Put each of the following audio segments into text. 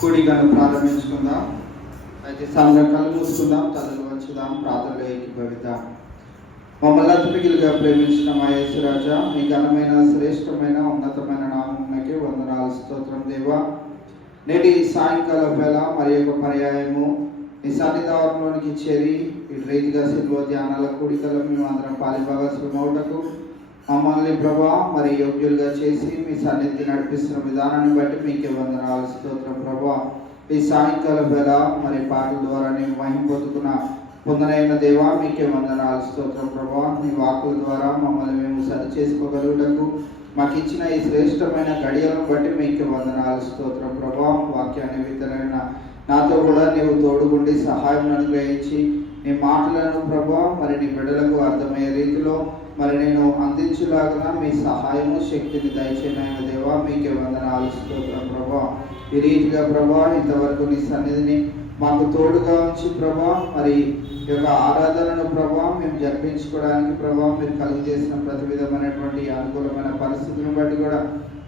కూడికను ప్రారంభించుకుందాం. అయితే సాయంత్రం కళ్ళు మూసుకుందాం, తలలు వచ్చుదాం, ప్రార్థనలో ఏకీభవిద్దాం. మమ్మల్ని అతిథిగా ప్రేమించిన మా యేసురాజా, మీ ఘనమైన శ్రేష్టమైన ఉన్నతమైన నామమునకే వందనాలు, స్తోత్రం దేవా. నేటి సాయంకాల వేళ మరి ఒక పర్యాయము మీ సన్నిధానంలోనికి చేరి ఇటు రీతిగా శిల్వ ధ్యానాల కూడికలో మేము అందరం పాలిభాగస్వమవుటకు మమ్మల్ని ప్రభా మరి యోగ్యులుగా చేసి మీ సన్నిధి నడిపిస్తున్న విధానాన్ని బట్టి మీకే వందనాలు, స్తోత్రం ప్రభా. ఈ సాయంకాల వేళ మరి పాటల ద్వారా నేను మహిమ పొందనైన దేవా మీకే వందనాలు, స్తోత్రం ప్రభా. మీ వాకుల ద్వారా మమ్మల్ని మేము సరి చేసుకోగలుగుటకు మాకు ఇచ్చిన ఈ శ్రేష్టమైన గడియలను బట్టి మీకే వందనాలు, స్తోత్రం ప్రభా. వాక్యాన్ని విత్తనైన నాతో కూడా నీవు తోడుగుండి సహాయం అనుగ్రహించి నీ మాటలను ప్రభా మరి నీ బిడ్డలకు అర్థమయ్యే రీతిలో మరి నేను అందించులాగా మీ సహాయము శక్తిని దయచేయనైన దేవా మీకే వందనాలు, స్తోత్రం ప్రభా. ఈ రీతిగా ప్రభా ఇంతవరకు నీ సన్నిధిని మాకు తోడుగా ఉంచి ప్రభా మరి ఈ యొక్క ఆరాధనను ప్రభా మేము జరిపించుకోవడానికి ప్రభా మీరు కలుగు చేసిన ప్రతి విధమైనటువంటి అనుకూలమైన పరిస్థితులను బట్టి కూడా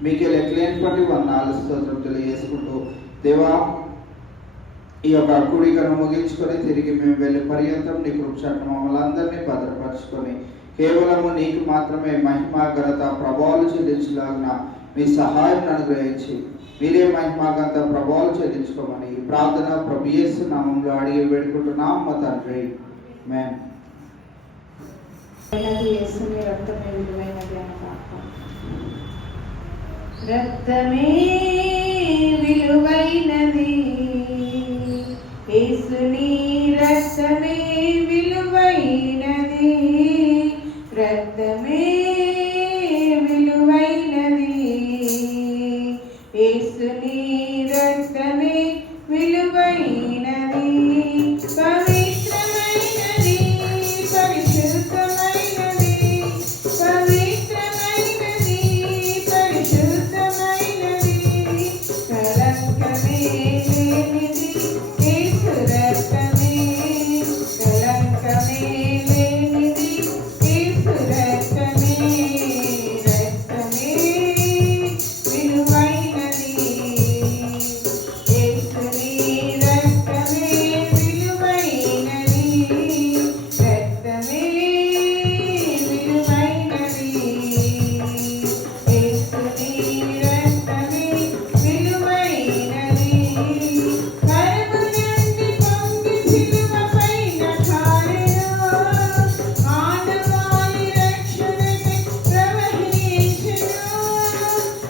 మీకే లెక్కలేని బట్టి వందనాలు, స్తోత్రం తెలియజేసుకుంటూ దేవా ఈ యొక్క కూడికను ముగించుకొని తిరిగి మేము వెళ్ళే పర్యంతం నీ కృపచాటు మమ్మల్ని అందరినీ భద్రపరచుకొని కేవలము నీకు మాత్రమే మహిమ ఘనత ప్రభావాలు చెల్లించలాగిన మీ సహాయం అనుగ్రహించి మీరే మహిమాగంత ప్రభావాలు చెల్లించుకోమని ఈ ప్రార్థన ప్రభు యేసు నామములో అడిగి వేడుకుంటున్నాం మా తండ్రి, ఆమేన్. రక్తమే విలువైనది, యేసుని రక్తమే విలువైనది, రక్తమే విలువైనది, యేసుని రక్తమే విలువైనది, పవిత్రమైనది, పరిశుద్ధమైనది, పవిత్రమైనది, పరిశుద్ధమైనది, కళంకమే లేనిది యేసు రక్తమే, కళంకమే లేనిది యేసు రక్తమే, రక్తమే విలువైనది, యేసుని రక్తమే విలువైనది, రక్తమే విలువైనది, యేసుని రక్తమే విలువైనది, పరము నుండి పొంగి శిలువపైన కారెను, మానవాళి రక్షణకై ప్రవహించెను,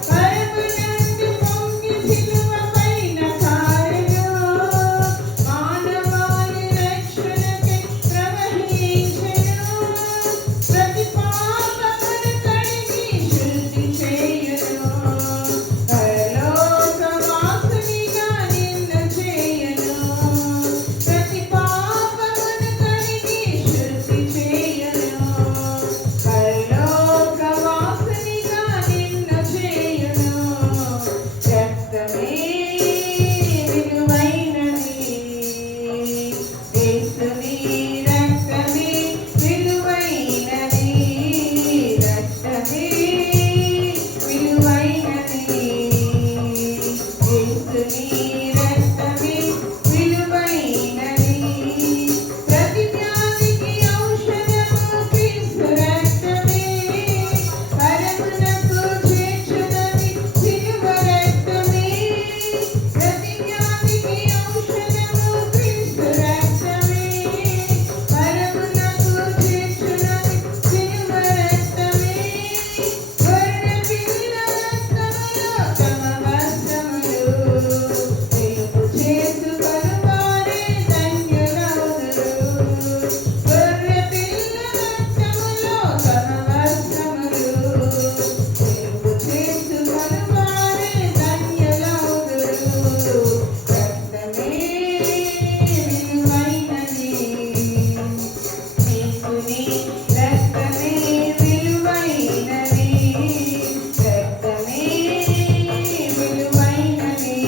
పరము నుండి పొంగి శిలువపైన కారెను, మానవాళి రక్షణకై ప్రవహించెను, ప్రతి పాపమును కడిగి శుద్ధి చేయును, పరలోకవాసునిగా నిన్ను చేయును, ప్రతి పాపమును కడిగి శుద్ధి చేయును, పరలోకవాసునిగా నిన్ను చేయును, రక్తమే విలువైనది, యేసుని రక్తమే విలువైనది, రక్తమే విలువైనది, యేసుని రక్తమే విలువైనది, ప్రతి వ్యాధికి ఔషధము క్రీస్తు రక్తమే, పరమునకు చేర్చునది సిలువ రక్తమే, ప్రతి వ్యాధికి ఔషధము క్రీస్తు రక్తమే, పరమునకు చేర్చునది సిలువ రక్తమే, గొర్రెపిల్ల రక్తములో తమ వస్త్రములు తెలుపు చేసుకొనువారే ధన్యులౌదురు, గొర్రెపిల్ల రక్తములో తమ వస్త్రములు తెలుపు చేసుకొనువారే ధన్యులౌదురు, రక్తమే విలువైనది, యేసుని రక్తమే విలువైనది, రక్తమే విలువైనది.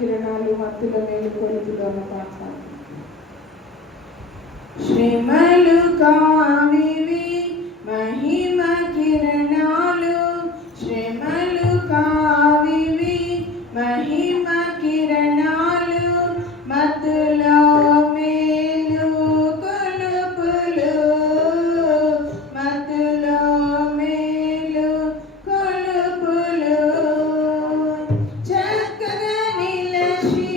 కిరణాలు మత్తుల మేలు కొలుపులు అన్న పాట. శ్రీమలు కావివి మహిమ కిరణాలు, శ్రీమలు కావివి మహిమ కిరణాలు, మత్తులో మేలు కొలుపులు, మత్తులో మేలు కొలుపులు. చక్కగా నిలచి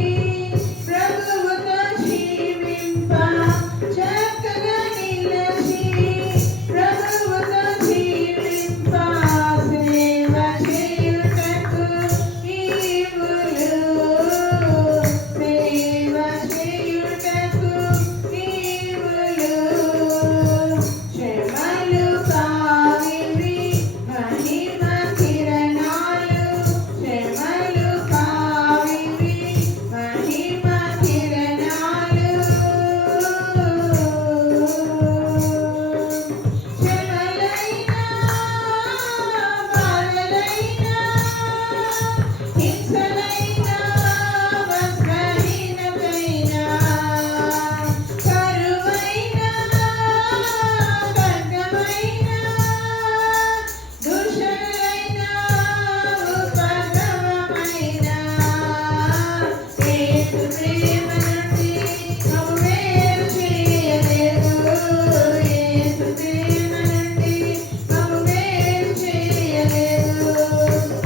ప్రభువుతో జీవింప, చక్కగా నిలచి ప్రభువుతో జీవింప, సేవ చేయుటకు ఈవులు, సేవ చేయుటకు ఈవులు. శ్రమలు కావివి మహిమ కిరణాలు, శ్రమలు కావివి మహిమ కిరణాలు. శ్రమలైనా బాధలైనా హింసలైనా వస్త్రహీనతైనా కరువైనా ఖడ్గమైనా దూషణలైనా ఉపద్రవమైనా యేసు ప్రేమ నుండి మమ్ము వేరు చేయలేదు, యేసు ప్రేమ నుండి మమ్ము వేరు చేయలేదు,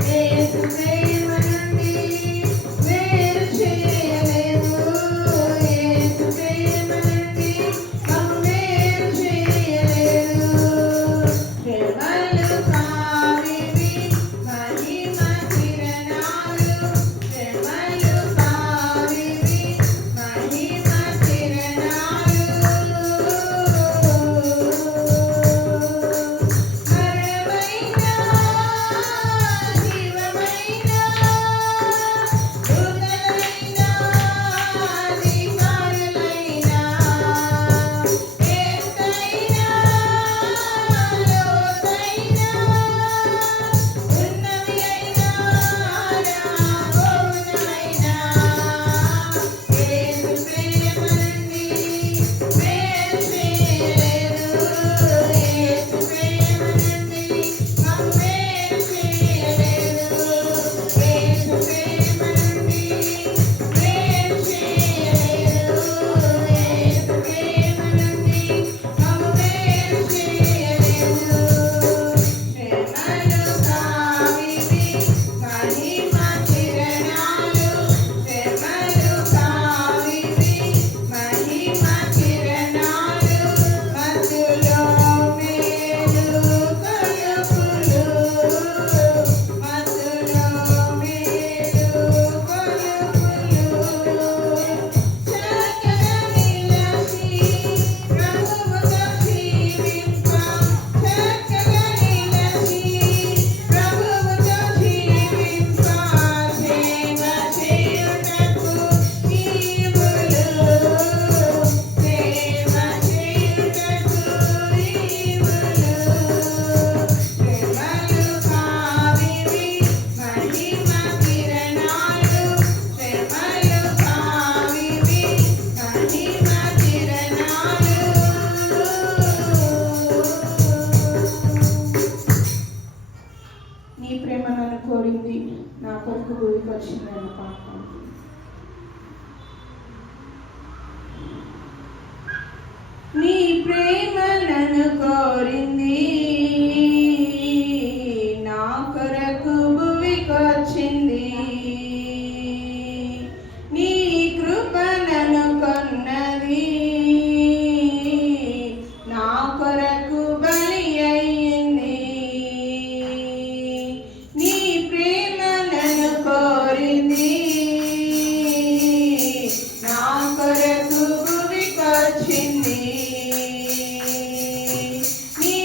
యేసు ప్రేమ నుండి వేరు చేయలేదు, యేసు ప్రేమ నుండి మమ్ము వేరు చేయలేదు. శ్రమలు కావివి మహిమ కిరణాలు, శ్రమలు కావివి మహిమ కిరణాలు. మరమైనా జీవమైనా దూతలైనా అధికారులైనా ఎత్తైనా లోతైనా ఉన్నవి అయినా రాబోవునైనా యేసు ప్రేమ నుండి వేరు చేయలేదు, యేసు ప్రేమ నుండి మమ్ము వేరు చేయలేదు, యేసు ప్రేమ నుండి వేరు చేయలేదు, యేసు ప్రేమ నుండి మమ్ము వేరు చేయలేదు. శ్రమలు కావివి మహిమ కిరణాలు, శ్రమలు కావివి మహిమ కిరణాలు, మత్తులో మేలు కొలుపులు, మత్తులో మేలు కొలుపులు. చక్కగా నిలచి ప్రభువుతో జీవింప, చక్కగా నిలచి ప్రభువుతో జీవింప, సేవ చేయుటకు ఈవులు, సేవ చేయుటకు ఈవులు. శ్రమలు కావివి మహిమ కిరణాలు, శ్రమలు కావివి మహిమ కిరణాలు. నీ ప్రేమ నన్ను కోరింది, నా కొరకు భూమికి వచ్చిందన్న పాట. నీ ప్రేమ నన్ను కోరింది, నా కొరకు భూమికి వచ్చింది, నీ కృప నన్ను కొన్నది, నా కొరకు బలి అయ్యింది. నీ ప్రేమ నన్ను కోరింది, నా కొరకు భూమికి వచ్చింది, నీ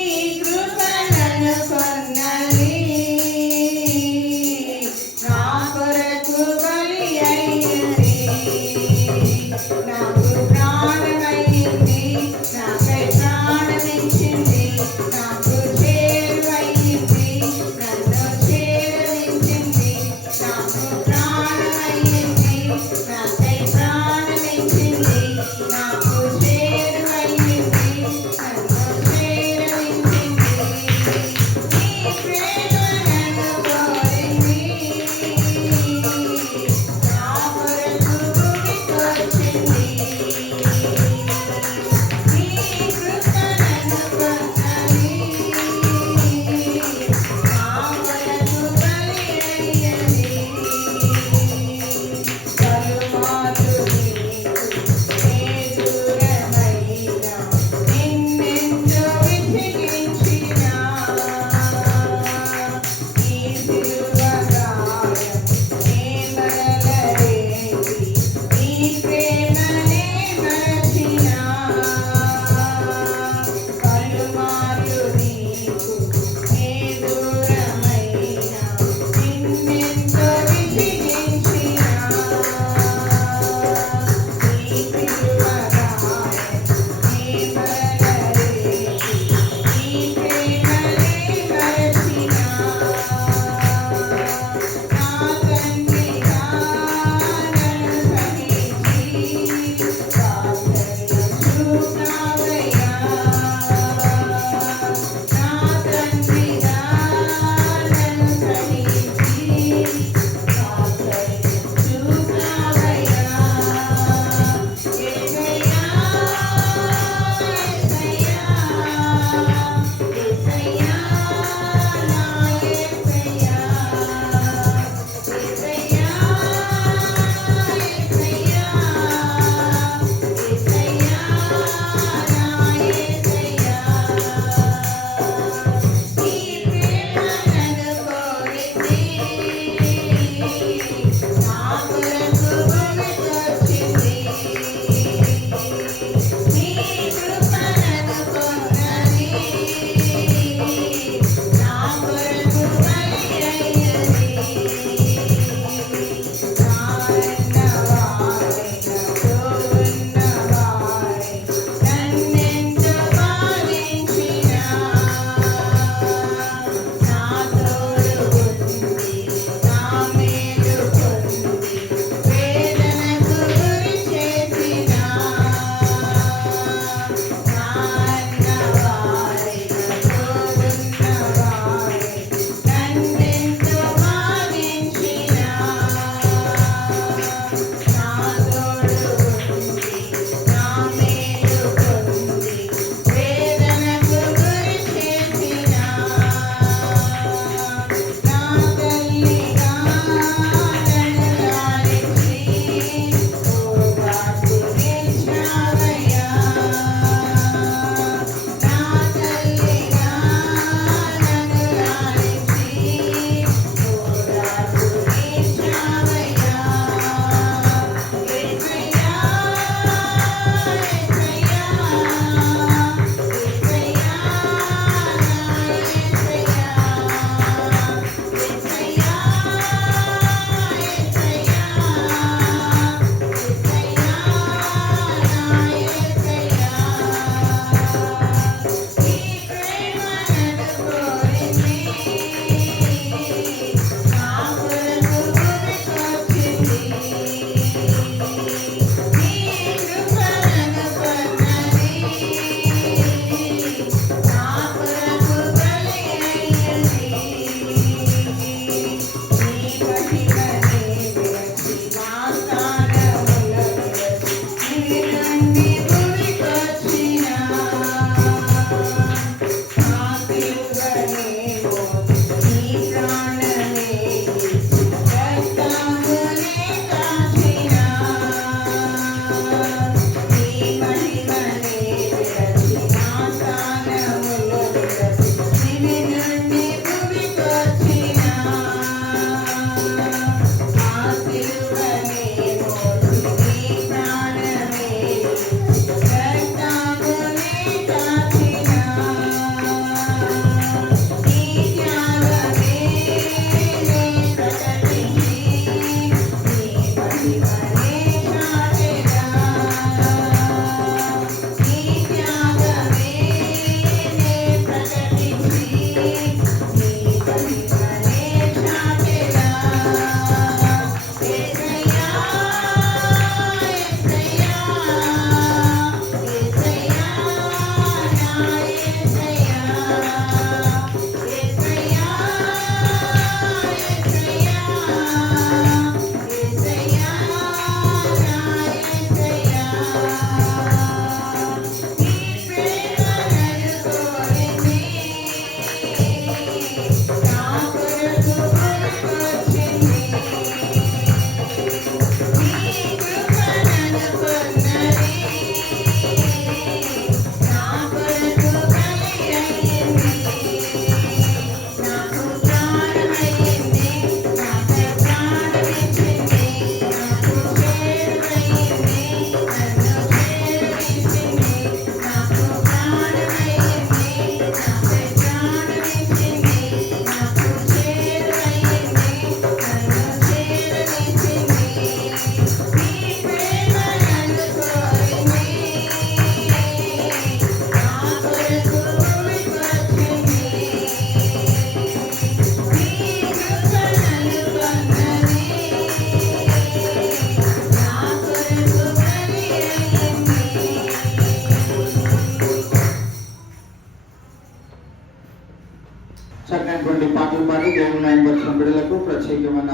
లైవ్ వచ్చిన బిడ్డలకు ప్రత్యేకమైన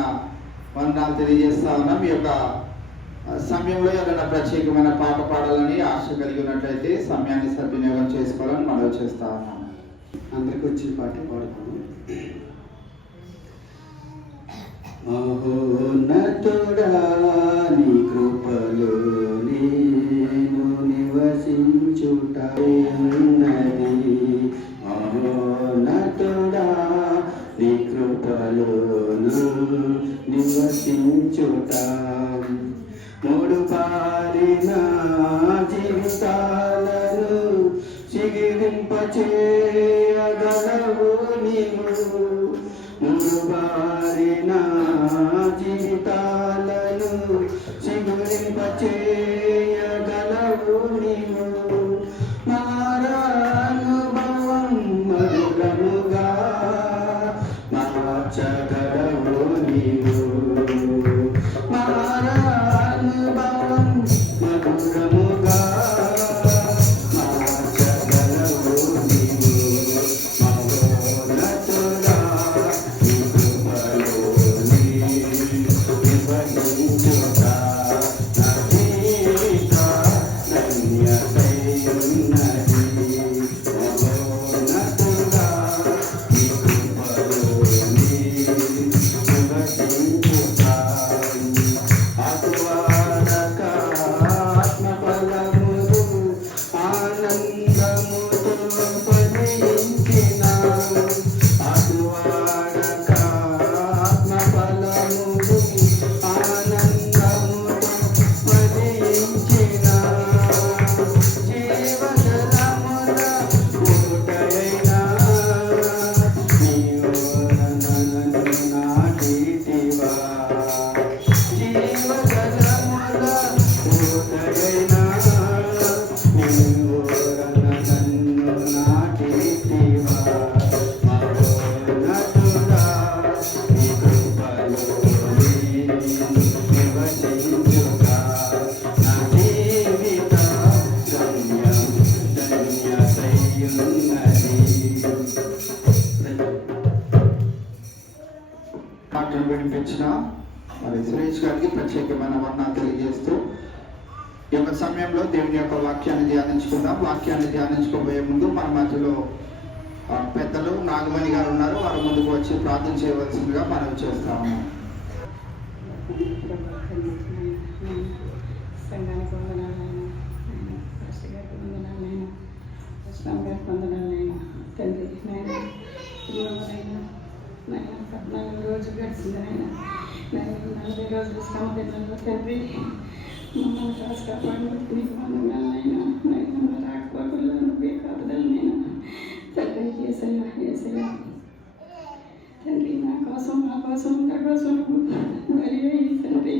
వందనాలు తెలియజేస్తా ఉన్నాం. ఈ యొక్క సమయంలో ఏదైనా ప్రత్యేకమైన పాట పాడాలని ఆశ కలిగి ఉన్నట్లయితే సమయాన్ని సద్వినియోగం చేసుకోవాలని మనవి చేస్తా ఉన్నాం. అందరికి వచ్చిన పాట పాడుతాను. మహోన్నతుడా నీ కృపలో నేను నివసించుట ఉన్నది. మహోన్నతుడా నీ కృపలోను నివసించుట. మూడు పారిన జీవితాలను చిగిరింపచేయగలవు నీవు. మూడు బారిన జీవితాలను చిగురింపచేయగలవు నీవు. మారానుభవం మధురముగా మార్చగలవు నీవు. మారానుభవం మధురముగా మార్చగలవు నీవు. మహోన్నతుడా నీ కృపలోని నివసించుట నా జీవిత ధన్యతై ఉన్నది. మహోన్నతుడా నీ కృపలోని నివసించుట. ఆత్మవాడక ఆత్మఫలములు ఆనందముతో ఫలించిన. ఆత్మవాడక ఆత్మఫలములు ఆనందముతో ఫలించిన. జీవజలముల ఊటైన నీవు నన్ను నాటితివా. జీవజలముల ఊటైన నీవు నన్ను నాటితివా. మహోన్నతుడా నీ కృపలోని నివసించుట నా జీవిత ధన్యతై ఉన్నది. పాటలు వినిపించిన మరి సురేష్ గారికి ప్రత్యేకమైన వర్ణాలు తెలియజేస్తూ ఈ యొక్క సమయంలో దేవుని యొక్క వాక్యాన్ని ధ్యానించుకుందాం. వాక్యాన్ని ధ్యానించుకోబోయే ముందు మన మధ్యలో పెద్దలు నాగమణి గారు ఉన్నారు. వారు ముందుకు వచ్చి ప్రార్థన చేయవలసిందిగా మనవి చేస్తాము. సంఘానికి వందనాలైనా, పాస్టర్ గారికి వందనాలైనా, అస్లాం గారికి వందనాలైనా, తండ్రి నాయన ఇవ్వమైనా నాయన 14 రోజులు గడిచింది నాయన. నేను 40 రోజులు శ్రమదినంలో తండ్రి మమ్మల్ని కాసు కాపాడినందుకు నీకు వందనాలైనా. నాయన మా రాకపోకల్లో నువ్వే కాపుదలనైనా తండ్రి. యేసయ్య యేసయ్య తండ్రి నా కోసం నా కోసం నువ్వు బలి అయ్యి తండ్రి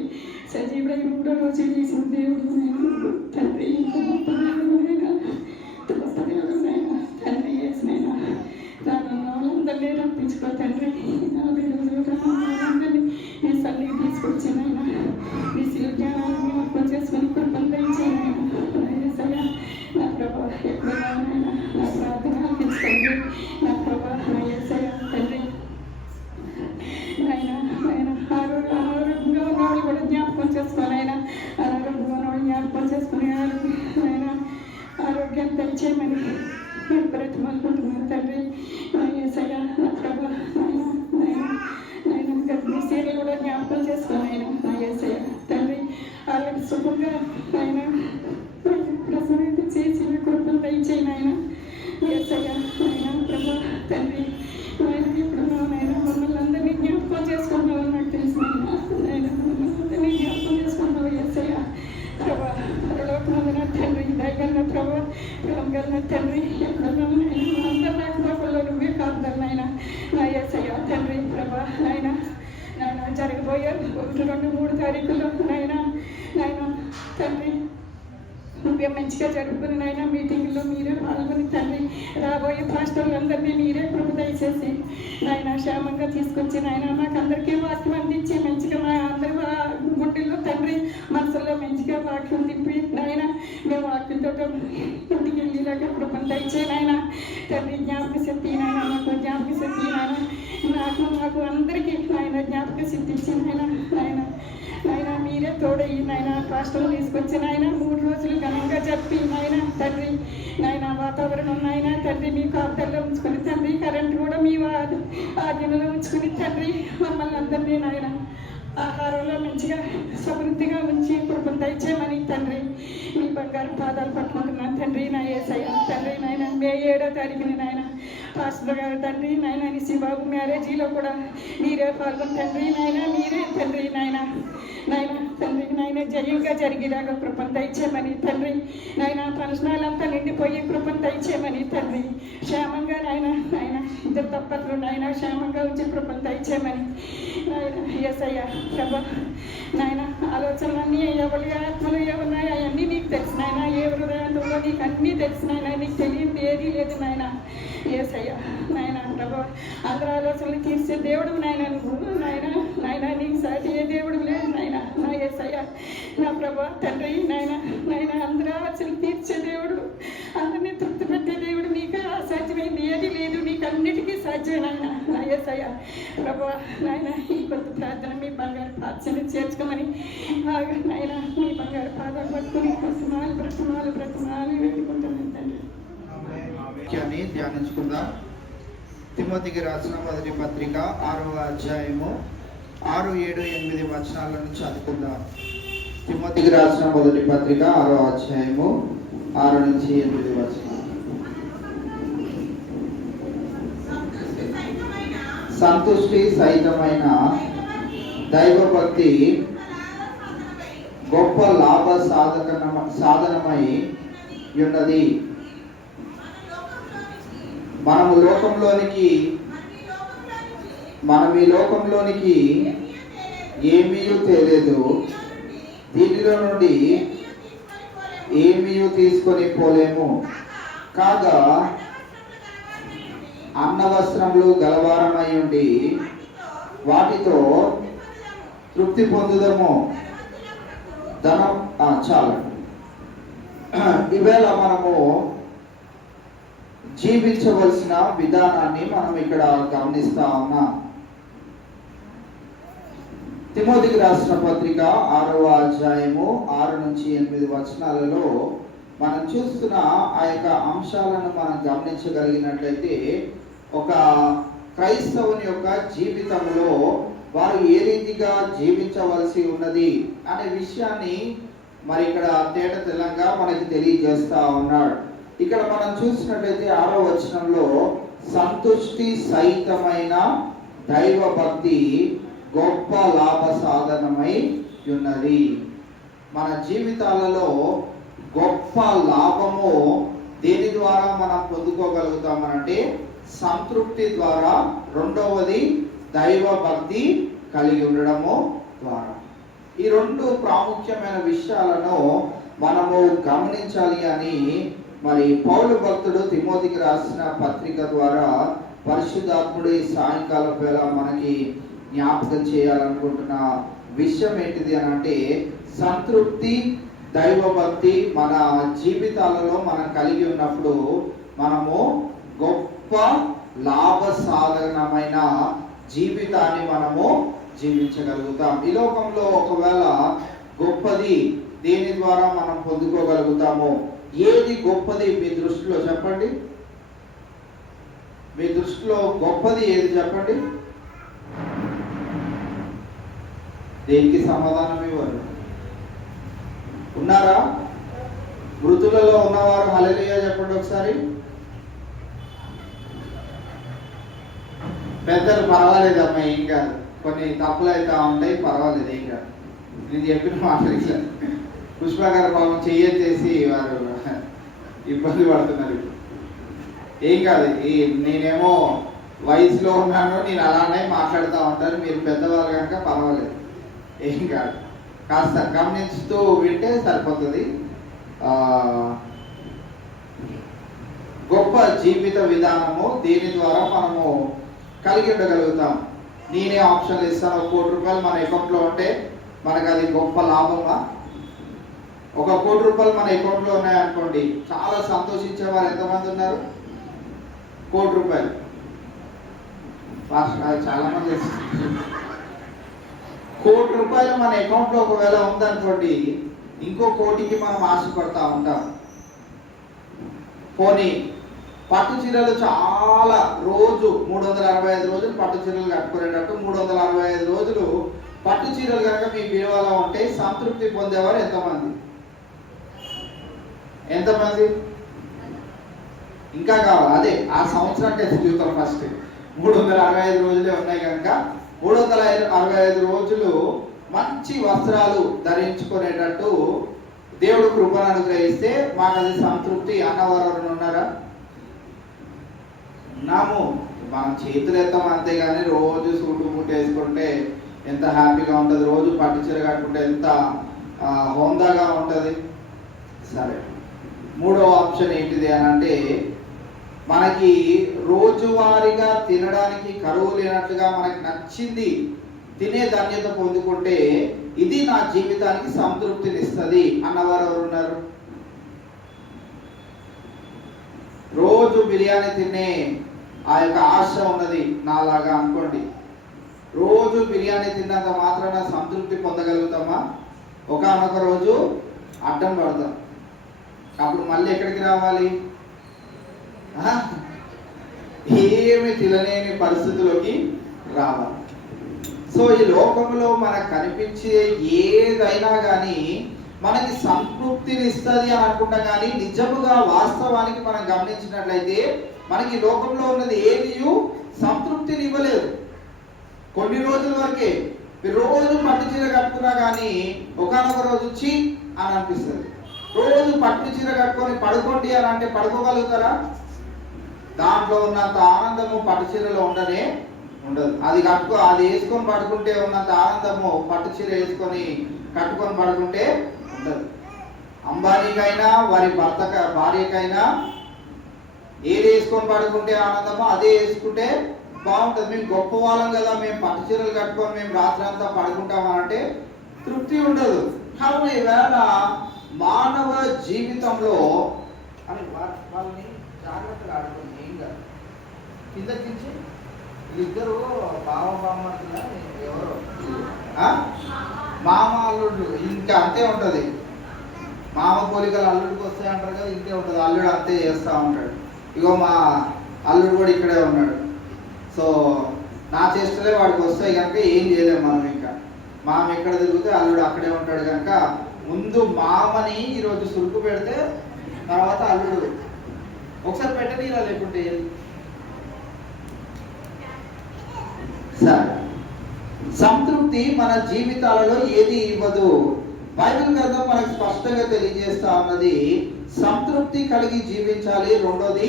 సజీవుడై 3వ రోజు చేసిన దేవుడు నేను తండ్రి. ఇంత గొప్ప దేవుడునైనా, ఇంత గొప్ప దేవుడునైనా తండ్రి. యేసునైనా రానున్న వాళ్ళందరినీ రప్పించుకో తండ్రి. 40 రోజులు వాళ్ళందరినీ నీ సన్నిధి తీసుకొచ్చినైనా నీ శిలు జ్ఞానాన్ని అర్థం చేసుకొని కృపను దయచేయనైనా. యేసయ్య నా ప్రభా ఎక్కడున్నానైనా నా ప్రార్థన ఆలకించండి నా ప్రభా. నా యేసయ్య తండ్రి నాయన అనారోగ్యంగా ఉన్నవాళ్ళు కూడా జ్ఞాపకం చేసుకొని ఆయన అనారోగ్యంగా ఉన్నవాళ్ళు జ్ఞాపకం చేసుకుని ఆయన ఆరోగ్యాన్ని దయచేయమని నేను బ్రతిమాలుకుంటున్నాను తండ్రి. నా యేసయ్య నా ప్రభా నాయన గర్భిణీ స్త్రీలు కూడా జ్ఞాపకం చేసుకొని ఆయన నా యేసయ్య తండ్రి ఆల్రెడీ సుఖంగా ఆయన ప్రసవం చేసి కృపను దయచేయను ఆయన యేసయ్య ఆయన ప్రభా తండ్రి. ఆయన ఎప్పుడున్నానైనా మమ్మల్ని అందరినీ జ్ఞాపకం చేసుకుంటావు నాకు తెలిసిన ఆయన మమ్మల్ని అందరినీ జ్ఞాపకం చేసుకుంటావు యేసయ్య ప్రభా. పరలోకమందున తండ్రి దయగలిగిన ప్రభా, గలిగిన తండ్రి ఎప్పుడున్నానైనా అందరి రాకపోకల్లో నువ్వే కాపుదలనైనా నా యేసయ్య తండ్రి ప్రభా. నాయన జరగబోయే 1, 2, 3 తారీఖుల్లో నాయన తండ్రి నువ్వే మంచిగా జరుపుకుని నాయన మీటింగ్లో మీరే పాల్గొని తండ్రి. రాబోయే పాస్టర్లందరినీ మీరే కృప దయచేసి నాయన క్షేమంగా తీసుకొచ్చి నాయన మాకు అందరికీ వాక్యం అందించి మంచిగా మా అందరి గుండెల్లో తండ్రి మనసులో మంచిగా వాక్యం తిప్పి నాయన మేము వాక్యంతో ఇంటికి వెళ్ళేలాగా కృపను దయచేయండి ఆయన. తండ్రి జ్ఞాపక శక్తి నాయన, నాకు జ్ఞాపక శక్తి నాయన, నాకు అందరికీ నాయన జ్ఞాపక శక్తి ఇచ్చింది నాయన. నాయన మీరే తోడయ్యి నాయన రాష్ట్రంలో తీసుకొచ్చి నాయన 3 రోజులు ఘనంగా చెప్పి నాయన తండ్రి నాయన వాతావరణం నాయన తండ్రి మీ కాపుదల్లో ఉంచుకొని తండ్రి కరెంట్ కూడా మీ ఆజ్ఞలో ఉంచుకుని తండ్రి మమ్మల్ని అందరినీ నాయన ఆహారంలో మంచిగా సమృద్ధిగా ఉంచి కృపను దయచేయమని తండ్రి మీ బంగారు పాదాలు పట్టుకుంటున్నాను తండ్రి. నా యేసయ్య తండ్రి నాయన మే 7వ తారీఖున నాయన పాస్టర్ గారు తండ్రి నాయన నిసిబాబు మ్యారేజీలో కూడా మీరే పాల్గొని తండ్రి నాయన మీరే తండ్రి నాయన తండ్రి నాయన జయంగా జరిగేలాగా కృపను దయచేయమని తండ్రి నాయన ఫంక్షనాలంతా నిండిపోయి కృపను దయచేయమని తండ్రి. క్షేమంగా నాయన 2 తప్పట్లు నాయన క్షేమంగా ఉంచి కృపను దయచేయమని నాయన యేసయ్య ప్రభా నాయన ఆలోచనలన్నీ ఎవరి ఆత్మలు ఏమున్నాయి అవన్నీ నీకు తెలుసు నాయన. ఏ హృదయంలో నీకు అన్నీ తెలుసు నాయన. నీకు తెలియదు ఏది లేదు నాయన యేసయ్య నాయన ప్రభా. అందరూ ఆలోచనలు తీర్చే దేవుడు నాయన నువ్వు నాయన నీకు సాటి ఏ దేవుడు లేదు నాయన. నా యేసయ్య నా ప్రభా తండ్రి నాయన అందరూ ఆలోచనలు తీర్చే దేవుడు, అందరినీ తృప్తి పెట్టే దేవుడు. నీకు అసాధ్యమైంది ఏది లేదు, నీకు అన్నిటికీ సాధ్యమే నాయన. నా యేసయ్య ప్రభా నాయన ఈ కొత్త ప్రార్థన మీ బంగారు పాత్రని చేర్చుకోమని నాయన మీ బంగారు పాదాలు పట్టుకుని బ్రతమాలు వేడుకుంటాను తండ్రి. వాక్యాన్ని ధ్యానించుకుందాం. తిమోతికి రాసిన 1వ పత్రిక 6వ అధ్యాయము 6, 7, 8 వచనాలను చదువుకుందాం. తిమోతికి రాసిన 1వ పత్రిక 6వ అధ్యాయము 6 నుంచి 8 వచనాలు. సంతుష్టి సహితమైన దైవభక్తి గొప్ప లాభ సాధనమై ఉన్నది. మనం ఈ లోకంలోనికి ఏమీ తేలేదు, దీనిలో నుండి ఏమీ తీసుకొని పోలేము. కాగా అన్నవస్త్రములు గలవారమై ఉండి వాటితో తృప్తి పొందుదము. ధనం చాలు. ఈవేళ మనము జీవించవలసిన విధానాన్ని మనం ఇక్కడ గమనిస్తా ఉన్నాం. తిమోతికి రాసిన పత్రిక 6వ అధ్యాయము 6 నుంచి 8 వచనాలలో మనం చూస్తున్న ఆ యొక్క అంశాలను మనం గమనించగలిగినట్లయితే ఒక క్రైస్తవుని యొక్క జీవితంలో వారు ఏ రీతిగా జీవించవలసి ఉన్నది అనే విషయాన్ని మరి ఇక్కడ తేట తెల్లంగా మనకి తెలియజేస్తా ఉన్నాడు. ఇక్కడ మనం చూసినట్లయితే 6వ వచనంలో సంతుష్టి సహితమైన దైవ భక్తి గొప్ప లాభ సాధనమై ఉన్నది. మన జీవితాలలో గొప్ప లాభము దేని ద్వారా మనం పొందుకోగలుగుతామనంటే సంతృప్తి ద్వారా, రెండవది దైవ భక్తి కలిగి ఉండడము ద్వారా. ఈ 2 ప్రాముఖ్యమైన విషయాలను మనము గమనించాలి అని మరి పౌలు భక్తుడు తిమోతికి రాసిన పత్రిక ద్వారా పరిశుద్ధాత్ముడు ఈ సాయంకాలం వేళ మనకి జ్ఞాపకం చేయాలనుకుంటున్న విషయం ఏంటిది అని అంటే సంతృప్తి దైవభక్తి మన జీవితాలలో మనం కలిగి ఉన్నప్పుడు మనము గొప్ప లాభ సాధనమైన జీవితాన్ని మనము జీవించగలుగుతాం. ఈ లోకంలో ఒకవేళ గొప్పది దేని ద్వారా మనం పొందుకోగలుగుతామో, ఏది గొప్పది మీ దృష్టిలో చెప్పండి. మీ దృష్టిలో గొప్పది ఏది చెప్పండి. దేనికి సమాధానం ఇవ్వరు. ఉన్నారా? మృతులలో ఉన్నవారు హల్లెలూయా చెప్పండి ఒకసారి. పెద్దలు పర్వాలేదమ్మా, ఏం కాదు, కొన్ని తప్పులు అయితే ఉంటాయి, పర్వాలేదు, ఏం కాదు. నేను చెప్పిన మాటలు పుష్ప గారు పాపం చెయ్యేసి వారు ఇబ్బంది పడుతున్నారు. ఏం కాదు, నేనేమో వయసులో ఉన్నాను, నేను అలానే మాట్లాడుతూ ఉంటాను. మీరు పెద్దవాళ్ళు కనుక పర్వాలేదు, ఏం కాదు. కాస్త గమనిస్తూ వింటే సరిపోతుంది. గొప్ప జీవిత విధానము దీని ద్వారా మనము కలిగి ఉండగలుగుతాం. నేనే ఆప్షన్లు ఇస్తాను. 1 కోటి రూపాయలు మన అకౌంట్లో ఉంటే మనకు అది గొప్ప లాభమా? ₹1,00,00,000 మన అకౌంట్లో ఉన్నాయనుకోండి, చాలా సంతోషించే వారు ఎంతమంది ఉన్నారు? ₹1,00,00,000. చాలా మంది ₹1,00,00,000 మన అకౌంట్లో ఒకవేళ ఉందనుకోండి, ఇంకో 1,00,00,000కి మనం ఆశపడతా ఉంటాం. పోనీ పట్టు చీరలు చాలా రోజు 365 రోజులు పట్టు చీరలు కట్టుకునేటట్టు 365 రోజులు పట్టు చీరలు కనుక మీ బీరువాలో ఉంటే సంతృప్తి పొందేవారు ఎంతమంది? ఇంకా కావాలి. అదే ఆ సంవత్సరానికి ఎదుగుతాం. ఫస్ట్ 365 రోజులే ఉన్నాయి కనుక 365 రోజులు మంచి వస్త్రాలు ధరించుకునేటట్టు దేవుడు కృపను అనుగ్రహిస్తే మాకు అది సంతృప్తి అన్నవారు ఉన్నారా? ఉన్నాము. మనం చేతులు ఎత్తాం అంతేగాని రోజు సూటు బూట్ వేసుకుంటే ఎంత హ్యాపీగా ఉంటుంది, రోజు పట్టు చీర కట్టుకుంటే ఎంత హోందాగా ఉంటుంది. సరే, మూడవ ఆప్షన్ ఏంటిది అని అంటే, మనకి రోజువారీగా తినడానికి కరువు లేనట్లుగా మనకి నచ్చింది తినే ధన్యత పొందుకుంటే ఇది నా జీవితానికి సంతృప్తిని ఇస్తుంది అన్నవారు ఎవరు ఉన్నారు? రోజు బిర్యానీ తినే ఆ యొక్క ఆశ ఉన్నది నాలాగా అనుకోండి. రోజు బిర్యానీ తిన్నంత మాత్రాన సంతృప్తి పొందగలుగుతామా? ఒకానొక రోజు అడ్డం పడతాం. అప్పుడు మళ్ళీ ఎక్కడికి రావాలి? ఏమి తినలేని పరిస్థితుల్లోకి రావాలి. సో ఈ లోకంలో మనకు కనిపించే ఏదైనా కానీ మనకి సంతృప్తిని ఇస్తుంది అని అనుకుంటాం, కానీ నిజముగా వాస్తవానికి మనం గమనించినట్లయితే మనకి లోకంలో ఉన్నది ఏది సంతృప్తిని ఇవ్వలేదు. కొన్ని రోజుల వరకే. మీరు రోజు పట్టు చీర కట్టుకున్నా కానీ ఒకనొక రోజు వచ్చి అని అనిపిస్తుంది. రోజు పట్టు చీర కట్టుకొని పడుకోండి అని అంటే పడుకోగలుగుతారా? దాంట్లో ఉన్నంత ఆనందము పట్టు చీరలో ఉండదు. అది వేసుకొని పడుకుంటే ఉన్నంత ఆనందము పట్టు చీర వేసుకొని కట్టుకొని పడుకుంటే ఉండదు. అంబానీకైనా వారి భార్యకైనా ఏది వేసుకొని పడుకుంటే ఆనందమో అదే వేసుకుంటే బాగుంటుంది. మేము గొప్ప వాళ్ళం కదా, మేము పట్టు చీరలు కట్టుకొని మేము రాత్రి అంతా పడుకుంటామనంటే తృప్తి ఉండదు. కాబట్టి ఈవేళ మానవ జీవితంలో అని వాళ్ళని జాగ్రత్తగా ఆడుకోండి. ఏం కాదు, కిందకించి వీళ్ళిద్దరు బావబామ్మడుతున్నా ఎవరో మామ అల్లుడు ఇంకా అంతే ఉంటుంది. మామ పోలికలు అల్లుడికి వస్తాయి అంటారు కదా, ఇంతే ఉంటుంది. అల్లుడు అంతే చేస్తూ ఉంటాడు. ఇగో మా అల్లుడు కూడా ఇక్కడే ఉన్నాడు. సో నా చేష్టలే వాడికి వస్తాయి కనుక ఏం చేయలేము మనం. ఇంకా మామ ఎక్కడ తిరిగితే అల్లుడు అక్కడే ఉంటాడు కనుక ముందు మామని ఈరోజు సురుకు పెడితే తర్వాత అల్లుడు ఒకసారి పెట్టనీరా లేకుంటే. సరే, సంతృప్తి మన జీవితాలలో ఏది ఇవ్వదు. బైబిల్ గ్రంథం మనకు స్పష్టంగా తెలియజేస్తా ఉన్నది, సంతృప్తి కలిగి జీవించాలి, రెండోది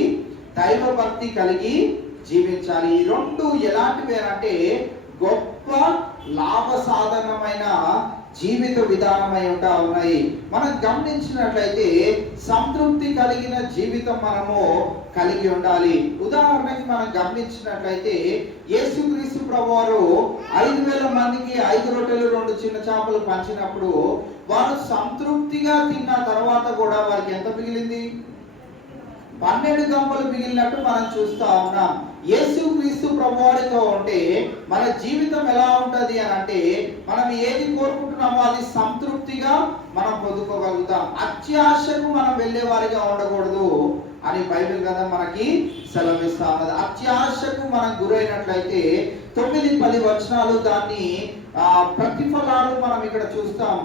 దైవ భక్తి కలిగి జీవించాలి. ఈ రెండు ఎలాంటివి అంటే గొప్ప లాభ సాధనమైన జీవిత విధానమై ఉన్నాయి. మనం గమనించినట్లయితే సంతృప్తి కలిగిన జీవితం మనము కలిగి ఉండాలి. ఉదాహరణకి మనం గమనించినట్లయితే యేసుక్రీస్తు ప్రభువారు 5,000 మందికి 5 రొట్టెలు 2 చిన్న చేపలు పంచినప్పుడు వారు సంతృప్తిగా తిన్న తర్వాత కూడా వారికి ఎంత మిగిలింది? 12 గంపలు మిగిలినట్టు మనం చూస్తా ఉన్నాం. యేసుక్రీస్తు ప్రభువారితో ఉంటే మన జీవితం ఎలా ఉంటది అని అంటే, మనం ఏది కోరుకుంటున్నామో అది సంతృప్తిగా మనం పొందుకోగలుగుతాం. అత్యాశకు మనం వెళ్ళే వారిగా ఉండకూడదు అని బైబిల్ గ్రంథం మనకి సెలవిస్తా ఉన్నది. అత్యాశకు మనం గురైనట్లయితే 9-10 వచనాలు దాన్ని ప్రతిఫలాలు మనం ఇక్కడ చూస్తాం.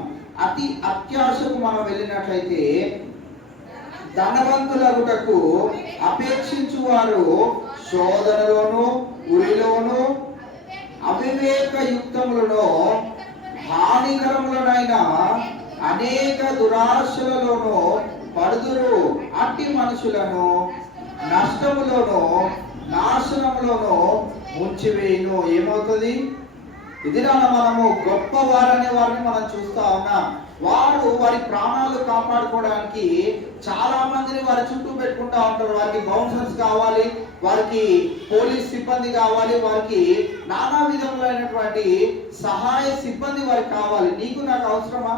అత్యాశకు మనం వెళ్ళినట్లయితే ధనవంతులగుటకు అపేక్షించు వారు శోధనలోను ఉరిలోను అవివేక యుక్తములను హానికరములనైన అనేక దురాశలలోను పడుదురు. అట్టి మనుషులను నష్టములోను నాశనములోను ముంచివేయును. ఏమవుతుంది? ఇది మనము గొప్ప వారనే వారిని మనం చూస్తా ఉన్నాం. వారు వారి ప్రాణాలు కాపాడుకోవడానికి చాలా మందిని వారి చుట్టూ పెట్టుకుంటా ఉంటారు. వారికి బౌన్సర్స్ కావాలి, వారికి పోలీస్ సిబ్బంది కావాలి, వారికి నానా విధములైనటువంటి సహాయ సిబ్బంది వారికి కావాలి. నీకు నాకు అవసరమా?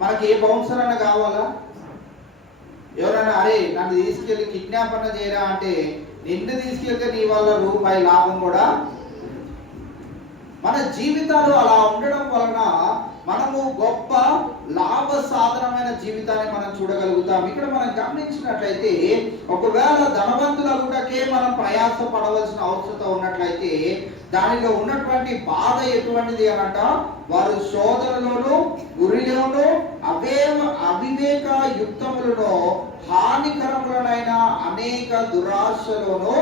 మనకి ఏ బౌన్సర్ అన్న కావాలా? ఎవరైనా అరే నన్ను తీసుకెళ్ళి కిడ్నాప్ అన్న చేయరా అంటే నిన్ను తీసుకెళ్తే నీ వల్ల రూపాయి లాభం కూడా. మన జీవితాలు అలా ఉండడం వలన మనము గొప్ప లాభ సాధనమైన జీవితాన్ని మనం చూడగలుగుతాం. ఇక్కడ మనం గమనించినట్లయితే ఒకవేళ ధనవంతులగుటకే మనం ప్రయాస పడవలసిన అవసరం ఉన్నట్లయితే దానిలో ఉన్నటువంటి బాధ ఎటువంటిది అనంట, వారు శోధనలోను గురిలోను అవివేక యుక్తములను హానికరములనైన అనేక దురాశలోను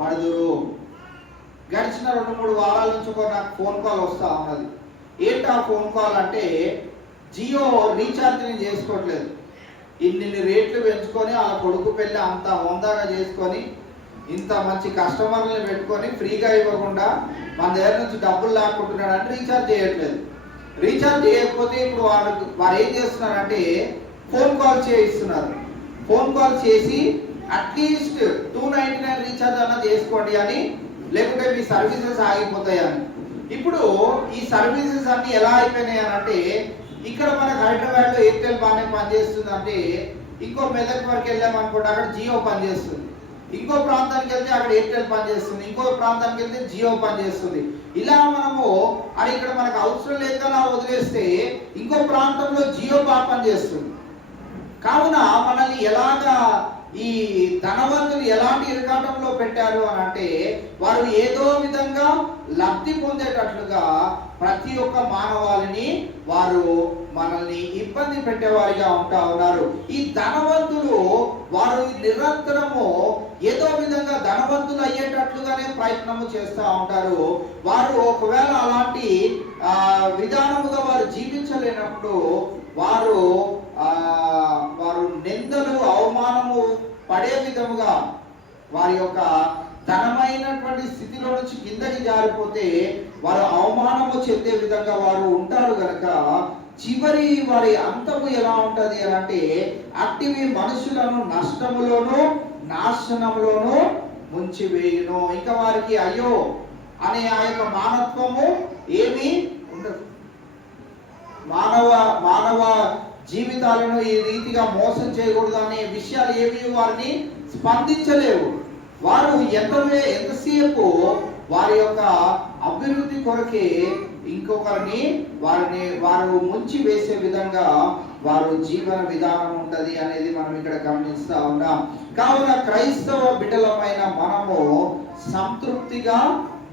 పడుదురు. గడిచిన 2-3 వారాల నుంచి నాకు ఫోన్ కాల్ వస్తా ఉన్నది. ఏంటా ఫోన్ కాల్ అంటే, జియో రీఛార్జ్ నేను చేసుకోవట్లేదు, ఇన్ని రేట్లు పెంచుకొని ఆ కొడుకు పెళ్ళి అంత హోందాగా చేసుకొని ఇంత మంచి కస్టమర్ని పెట్టుకొని ఫ్రీగా ఇవ్వకుండా మన దగ్గర నుంచి డబ్బులు లాక్కుంటున్నాడు అంటే రీఛార్జ్ చేయట్లేదు. రీఛార్జ్ చేయకపోతే ఇప్పుడు వారు ఏం చేస్తున్నారంటే ఫోన్ కాల్ చేయిస్తున్నారు. ఫోన్ కాల్ చేసి అట్లీస్ట్ 299 రీఛార్జ్ అన్నా చేసుకోండి అని, లేకుంటే మీ సర్వీసెస్ ఆగిపోతాయి అని. ఇప్పుడు ఈ సర్వీసెస్ అన్ని ఎలా అయిపోయినాయి అని అంటే, ఇక్కడ మనకు హైదరాబాద్ లో ఎయిర్టెల్ బాగానే పనిచేస్తుంది అంటే ఇంకో మెదక్ వరకు వెళ్ళామనుకోండి అక్కడ జియో పనిచేస్తుంది, ఇంకో ప్రాంతానికి వెళ్తే అక్కడ ఎయిర్టెల్ పనిచేస్తుంది, ఇంకో ప్రాంతానికి వెళ్తే జియో పనిచేస్తుంది. ఇలా మనము అది ఇక్కడ మనకు అవసరం లేకలా వదిలేస్తే ఇంకో ప్రాంతంలో జియో బాగా పనిచేస్తుంది. కావున మనల్ని ఎలాగా ఈ ధనవంతులు ఎలాంటి ఇరకాటంలో పెట్టారు అని అంటే, వారు ఏదో విధంగా లబ్ధి పొందేటట్లుగా ప్రతి ఒక్క మానవాళిని వారు మనల్ని ఇబ్బంది పెట్టేవారిగా ఉంటా ఉన్నారు. ఈ ధనవంతులు వారు నిరంతరము ఏదో విధంగా ధనవంతులు అయ్యేటట్లుగానే ప్రయత్నము చేస్తూ ఉంటారు. వారు ఒకవేళ అలాంటి విధానముగా వారు జీవించలేనప్పుడు వారు నిందలు అవమానము పడే విధముగా వారి యొక్క ధనమైనటువంటి స్థితిలో నుంచి కిందకి జారిపోతే వారు అవమానము చెందే విధంగా వారు ఉంటారు కనుక చివరి వారి అంతము ఎలా ఉంటది అని అంటే, అట్టివి మనుషులను నష్టములోను నాశనములోను ముంచివేయును. ఇంకా వారికి అయ్యో అనే ఆ యొక్క మానత్వము ఏమీ ఉండదు. మానవ జీవితాలను ఈ రీతిగా మోసం చేయకూడదు అనే విషయాలు ఏవి వారిని స్పందించలేవు. వారు ఎంతసేపు వారి యొక్క అభివృద్ధి కొరకే ఇంకొకరిని వారు ముంచి వేసే విధంగా వారు జీవన విధానం ఉంటది అనేది మనం ఇక్కడ గమనిస్తా ఉన్నాం. కావున క్రైస్తవ బిడ్డలమైన మనము సంతృప్తిగా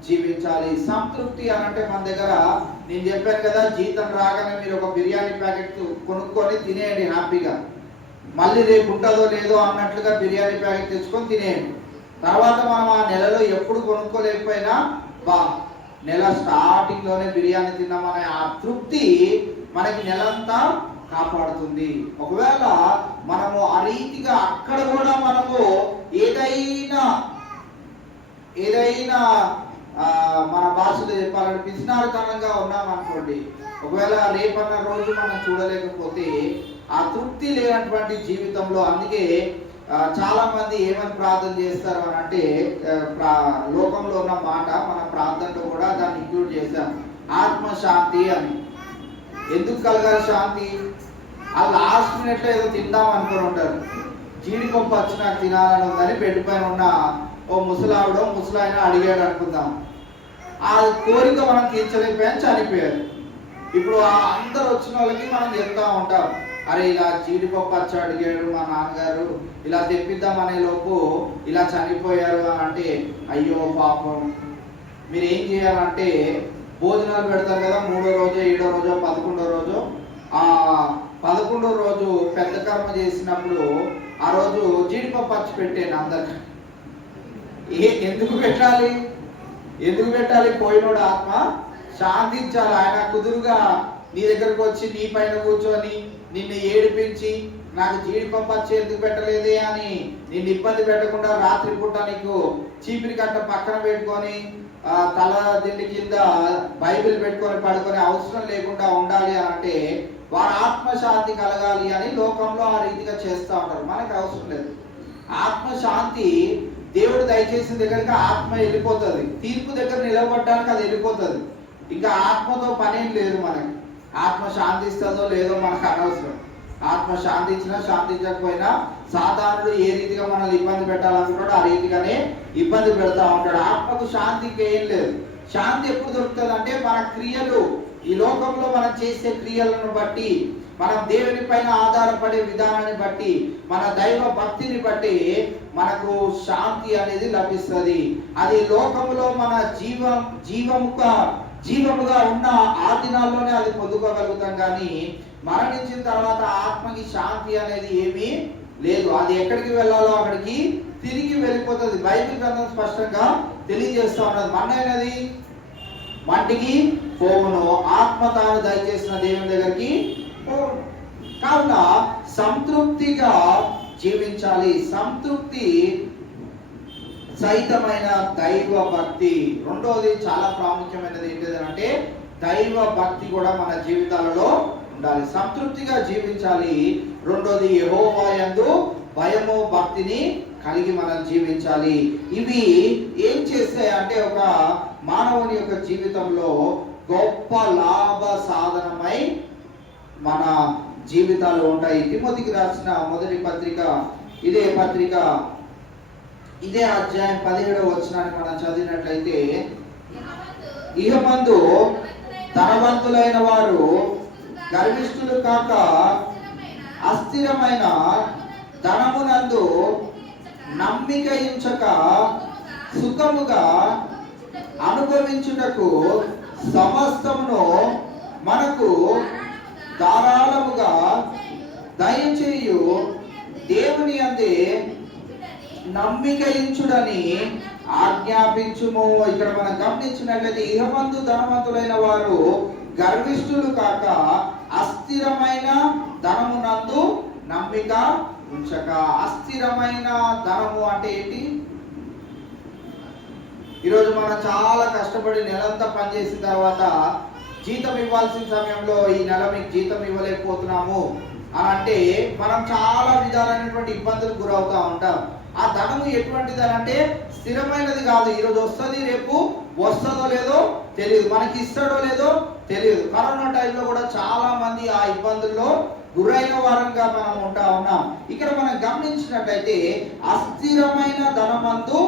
జీవించాలి. సంతృప్తి అనంటే మన దగ్గర నేను చెప్పాను కదా, జీతం రాగానే మీరు ఒక బిర్యానీ ప్యాకెట్ కొనుక్కొని తినేయండి హ్యాపీగా, మళ్ళీ రేపు ఉంటుందో లేదో అన్నట్లుగా బిర్యానీ ప్యాకెట్ తెచ్చుకొని తినేయండి. తర్వాత మనం ఆ నెలలో ఎప్పుడు కొనుక్కోలేకపోయినా నెల స్టార్టింగ్ లోనే బిర్యానీ తిన్నామనే ఆ తృప్తి మనకి నెలంతా కాపాడుతుంది. ఒకవేళ మనము ఆ రీతిగా అక్కడ కూడా మనము ఏదైనా మన భాషలో చెప్పాలంటే పిసినారితనంగా ఉన్నాం అనుకోండి, ఒకవేళ రేపన్న రోజు మనం చూడలేకపోతే ఆ తృప్తి లేనటువంటి జీవితంలో, అందుకే చాలా మంది ఏమని ప్రార్థన చేస్తారు అని అంటే, లోకంలో ఉన్న మాట మన ప్రార్థనలో కూడా దాన్ని ఇంక్లూడ్ చేశాం, ఆత్మశాంతి అని. ఎందుకు కలగాలి శాంతి? ఆ లాస్ట్ మినిట్లో ఏదో తిందాం అనుకుని ఉంటారు, జీడిపప్పు వచ్చి నాకు తినాలని ఉందని బెడ్ పైన ఉన్న ఓ ముసలావిడో ముసలాయన అడిగాడు అనుకుందాం. ఆ కోరిక మనం తీర్చలేకపోయాని చనిపోయారు. ఇప్పుడు అందరు వచ్చిన వాళ్ళకి మనం చెప్తా ఉంటాం, అరే ఇలా జీడిపప్పు వచ్చి అడిగాడు మా నాన్నగారు, ఇలా తెప్పిద్దాం అనే లోపు ఇలా చనిపోయారు అని అంటే, అయ్యో పాపం. మీరు ఏం చేయాలంటే భోజనాలు పెడతారు కదా, 3వ రోజు 7వ రోజు 11వ రోజు, ఆ 11వ రోజు పెద్ద కర్మ చేసినప్పుడు ఆ రోజు జీడిపప్పు వచ్చి పెట్టాను అందరికి. ఎందుకు పెట్టాలి? పోయినోడు ఆత్మ శాంతించాలి. ఆయన కుదురుగా నీ దగ్గరకు వచ్చి నీ పైన కూర్చొని నిన్ను ఏడిపించి నాకు జీడిపప్పు వచ్చి ఎందుకు పెట్టలేదే అని నిన్ను ఇబ్బంది పెట్టకుండా రాత్రి పూట నీకు చీపిరి కట్ట పక్కన పెట్టుకొని తల దిండి కింద బైబిల్ పెట్టుకొని పడుకొని అవసరం లేకుండా ఉండాలి అని అంటే, వారి ఆత్మశాంతి కలగాలి అని లోకంలో ఆ రీతిగా చేస్తూ ఉంటారు. మనకు అవసరం లేదు. ఆత్మశాంతి దేవుడు దయచేసిన దగ్గరికి ఆత్మ వెళ్ళిపోతుంది, తీర్పు దగ్గర నిలబడడానికి అది వెళ్ళిపోతుంది. ఇంకా ఆత్మతో పనేం లేదు మనకి. ఆత్మ శాంతిస్తుందో లేదో మనకు అనవసరం. ఆత్మ శాంతించినా శాంతించకపోయినా సాధారణుడు ఏ రీతిగా మనల్ని ఇబ్బంది పెట్టాలనుకుంటాడో ఆ రీతిగానే ఇబ్బంది పెడతా ఉంటాడు. ఆత్మకు శాంతికి ఏం లేదు. శాంతి ఎప్పుడు దొరుకుతుంది అంటే మన క్రియలు, ఈ లోకంలో మనం చేసే క్రియలను బట్టి, మనం దేవుని పైన ఆధారపడే విధానాన్ని బట్టి, మన దైవ భక్తిని బట్టి మనకు శాంతి అనేది లభిస్తుంది. అది లోకములో మన జీవముగా ఉన్న ఆ దినాల్లోనే అది పొందుకోగలుగుతాం. కానీ మరణించిన తర్వాత ఆత్మకి శాంతి అనేది ఏమీ లేదు. అది ఎక్కడికి వెళ్ళాలో అక్కడికి తిరిగి వెళ్ళిపోతుంది. బైబిల్ గ్రంథం స్పష్టంగా తెలియజేస్తా ఉన్నది. మన్నైనది మంటికి పోవును, ఆత్మ తాను దయచేసిన దేవుని దగ్గరికి పోవును. కావున సంతృప్తిగా జీవించాలి. సంతృప్తి సహితమైన దైవ భక్తి. రెండోది చాలా ప్రాముఖ్యమైనది ఏంటిదంటే దైవ భక్తి కూడా మన జీవితాలలో ఉండాలి. సంతృప్తిగా జీవించాలి. రెండోది యెహోవా యందు భయము భక్తిని కలిగి మనం జీవించాలి. ఇవి ఏం చేస్తాయి అంటే ఒక మానవుని యొక్క జీవితంలో గొప్ప లాభ సాధనమై మన జీవితాలు ఉంటాయి. తిమోతికి రాసిన మొదటి పత్రిక, ఇదే అధ్యాయం 17వ వచనాన్ని మనం చదివినట్లయితే, ఇహమందు ధనవంతులైన వారు గర్విష్ఠులు కాక అస్థిరమైన ధనమునందు నమ్మిక ఉంచక సుఖముగా అనుభవించుటకు సమస్తమును మనకు ధారాళముగా దయచేయు దేవుని యందే నమ్మిక ఉంచుడని ఆజ్ఞాపించుము. ఇక్కడ మనం గమనించినట్లయితే ఇహమందు ధనవంతులైన వారు గర్విష్ఠులు కాక అస్థిరమైన ధనమునందు నమ్మిక ఉంచక. అస్థిరమైన ధనము అంటే ఏంటి? ఈరోజు మనం చాలా కష్టపడి నెలంతా పనిచేసిన తర్వాత జీతం ఇవ్వాల్సిన సమయంలో ఈ నెల మీకు జీతం ఇవ్వలేకపోతున్నాము అని అంటే మనం చాలా విధాలైనటువంటి ఇబ్బందులకు గురవుతా ఉంటాం. ఆ ధనము ఎటువంటిది అని అంటే స్థిరమైనది కాదు. ఈరోజు వస్తుంది, రేపు వస్తుందో లేదో తెలియదు, మనకి ఇస్తాడో లేదో తెలియదు. కరోనా టైంలో కూడా చాలా మంది ఆ ఇబ్బందుల్లో గురైన వారంగా మనం ఉంటా ఉన్నాం. ఇక్కడ మనం గమనించినట్లయితే అస్థిరమైన ధనమందు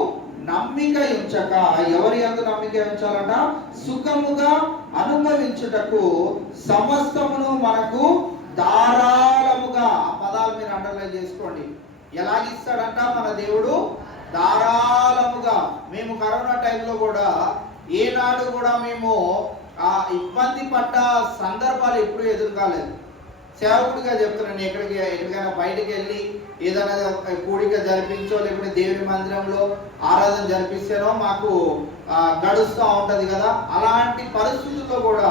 నమ్మిక ఉంచక. ఎవరి యందు నమ్మిక ఉంచాలట? సుఖముగా అనుభవించుటకు సమస్తమును మనకు ధారాళముగా. ఆ పదాలు మీరు అండర్లైన్ చేసుకోండి. ఎలాగిస్తాడంట మన దేవుడు? ధారాళముగా. మేము కరోనా టైంలో కూడా ఏనాడు కూడా మేము ఆ ఇబ్బంది పడ్డ సందర్భాలు ఎప్పుడు ఎదురు కాలేదు. సేవకుడిగా చెప్తున్నాను, ఎక్కడికైనా బయటకు వెళ్ళి ఏదైనా కూడిక జరిపించో లేకపోతే దేవుని మందిరంలో ఆరాధన జరిపిస్తేనో మాకు గడుస్తూ ఉంటది కదా. అలాంటి పరిస్థితుల్లో కూడా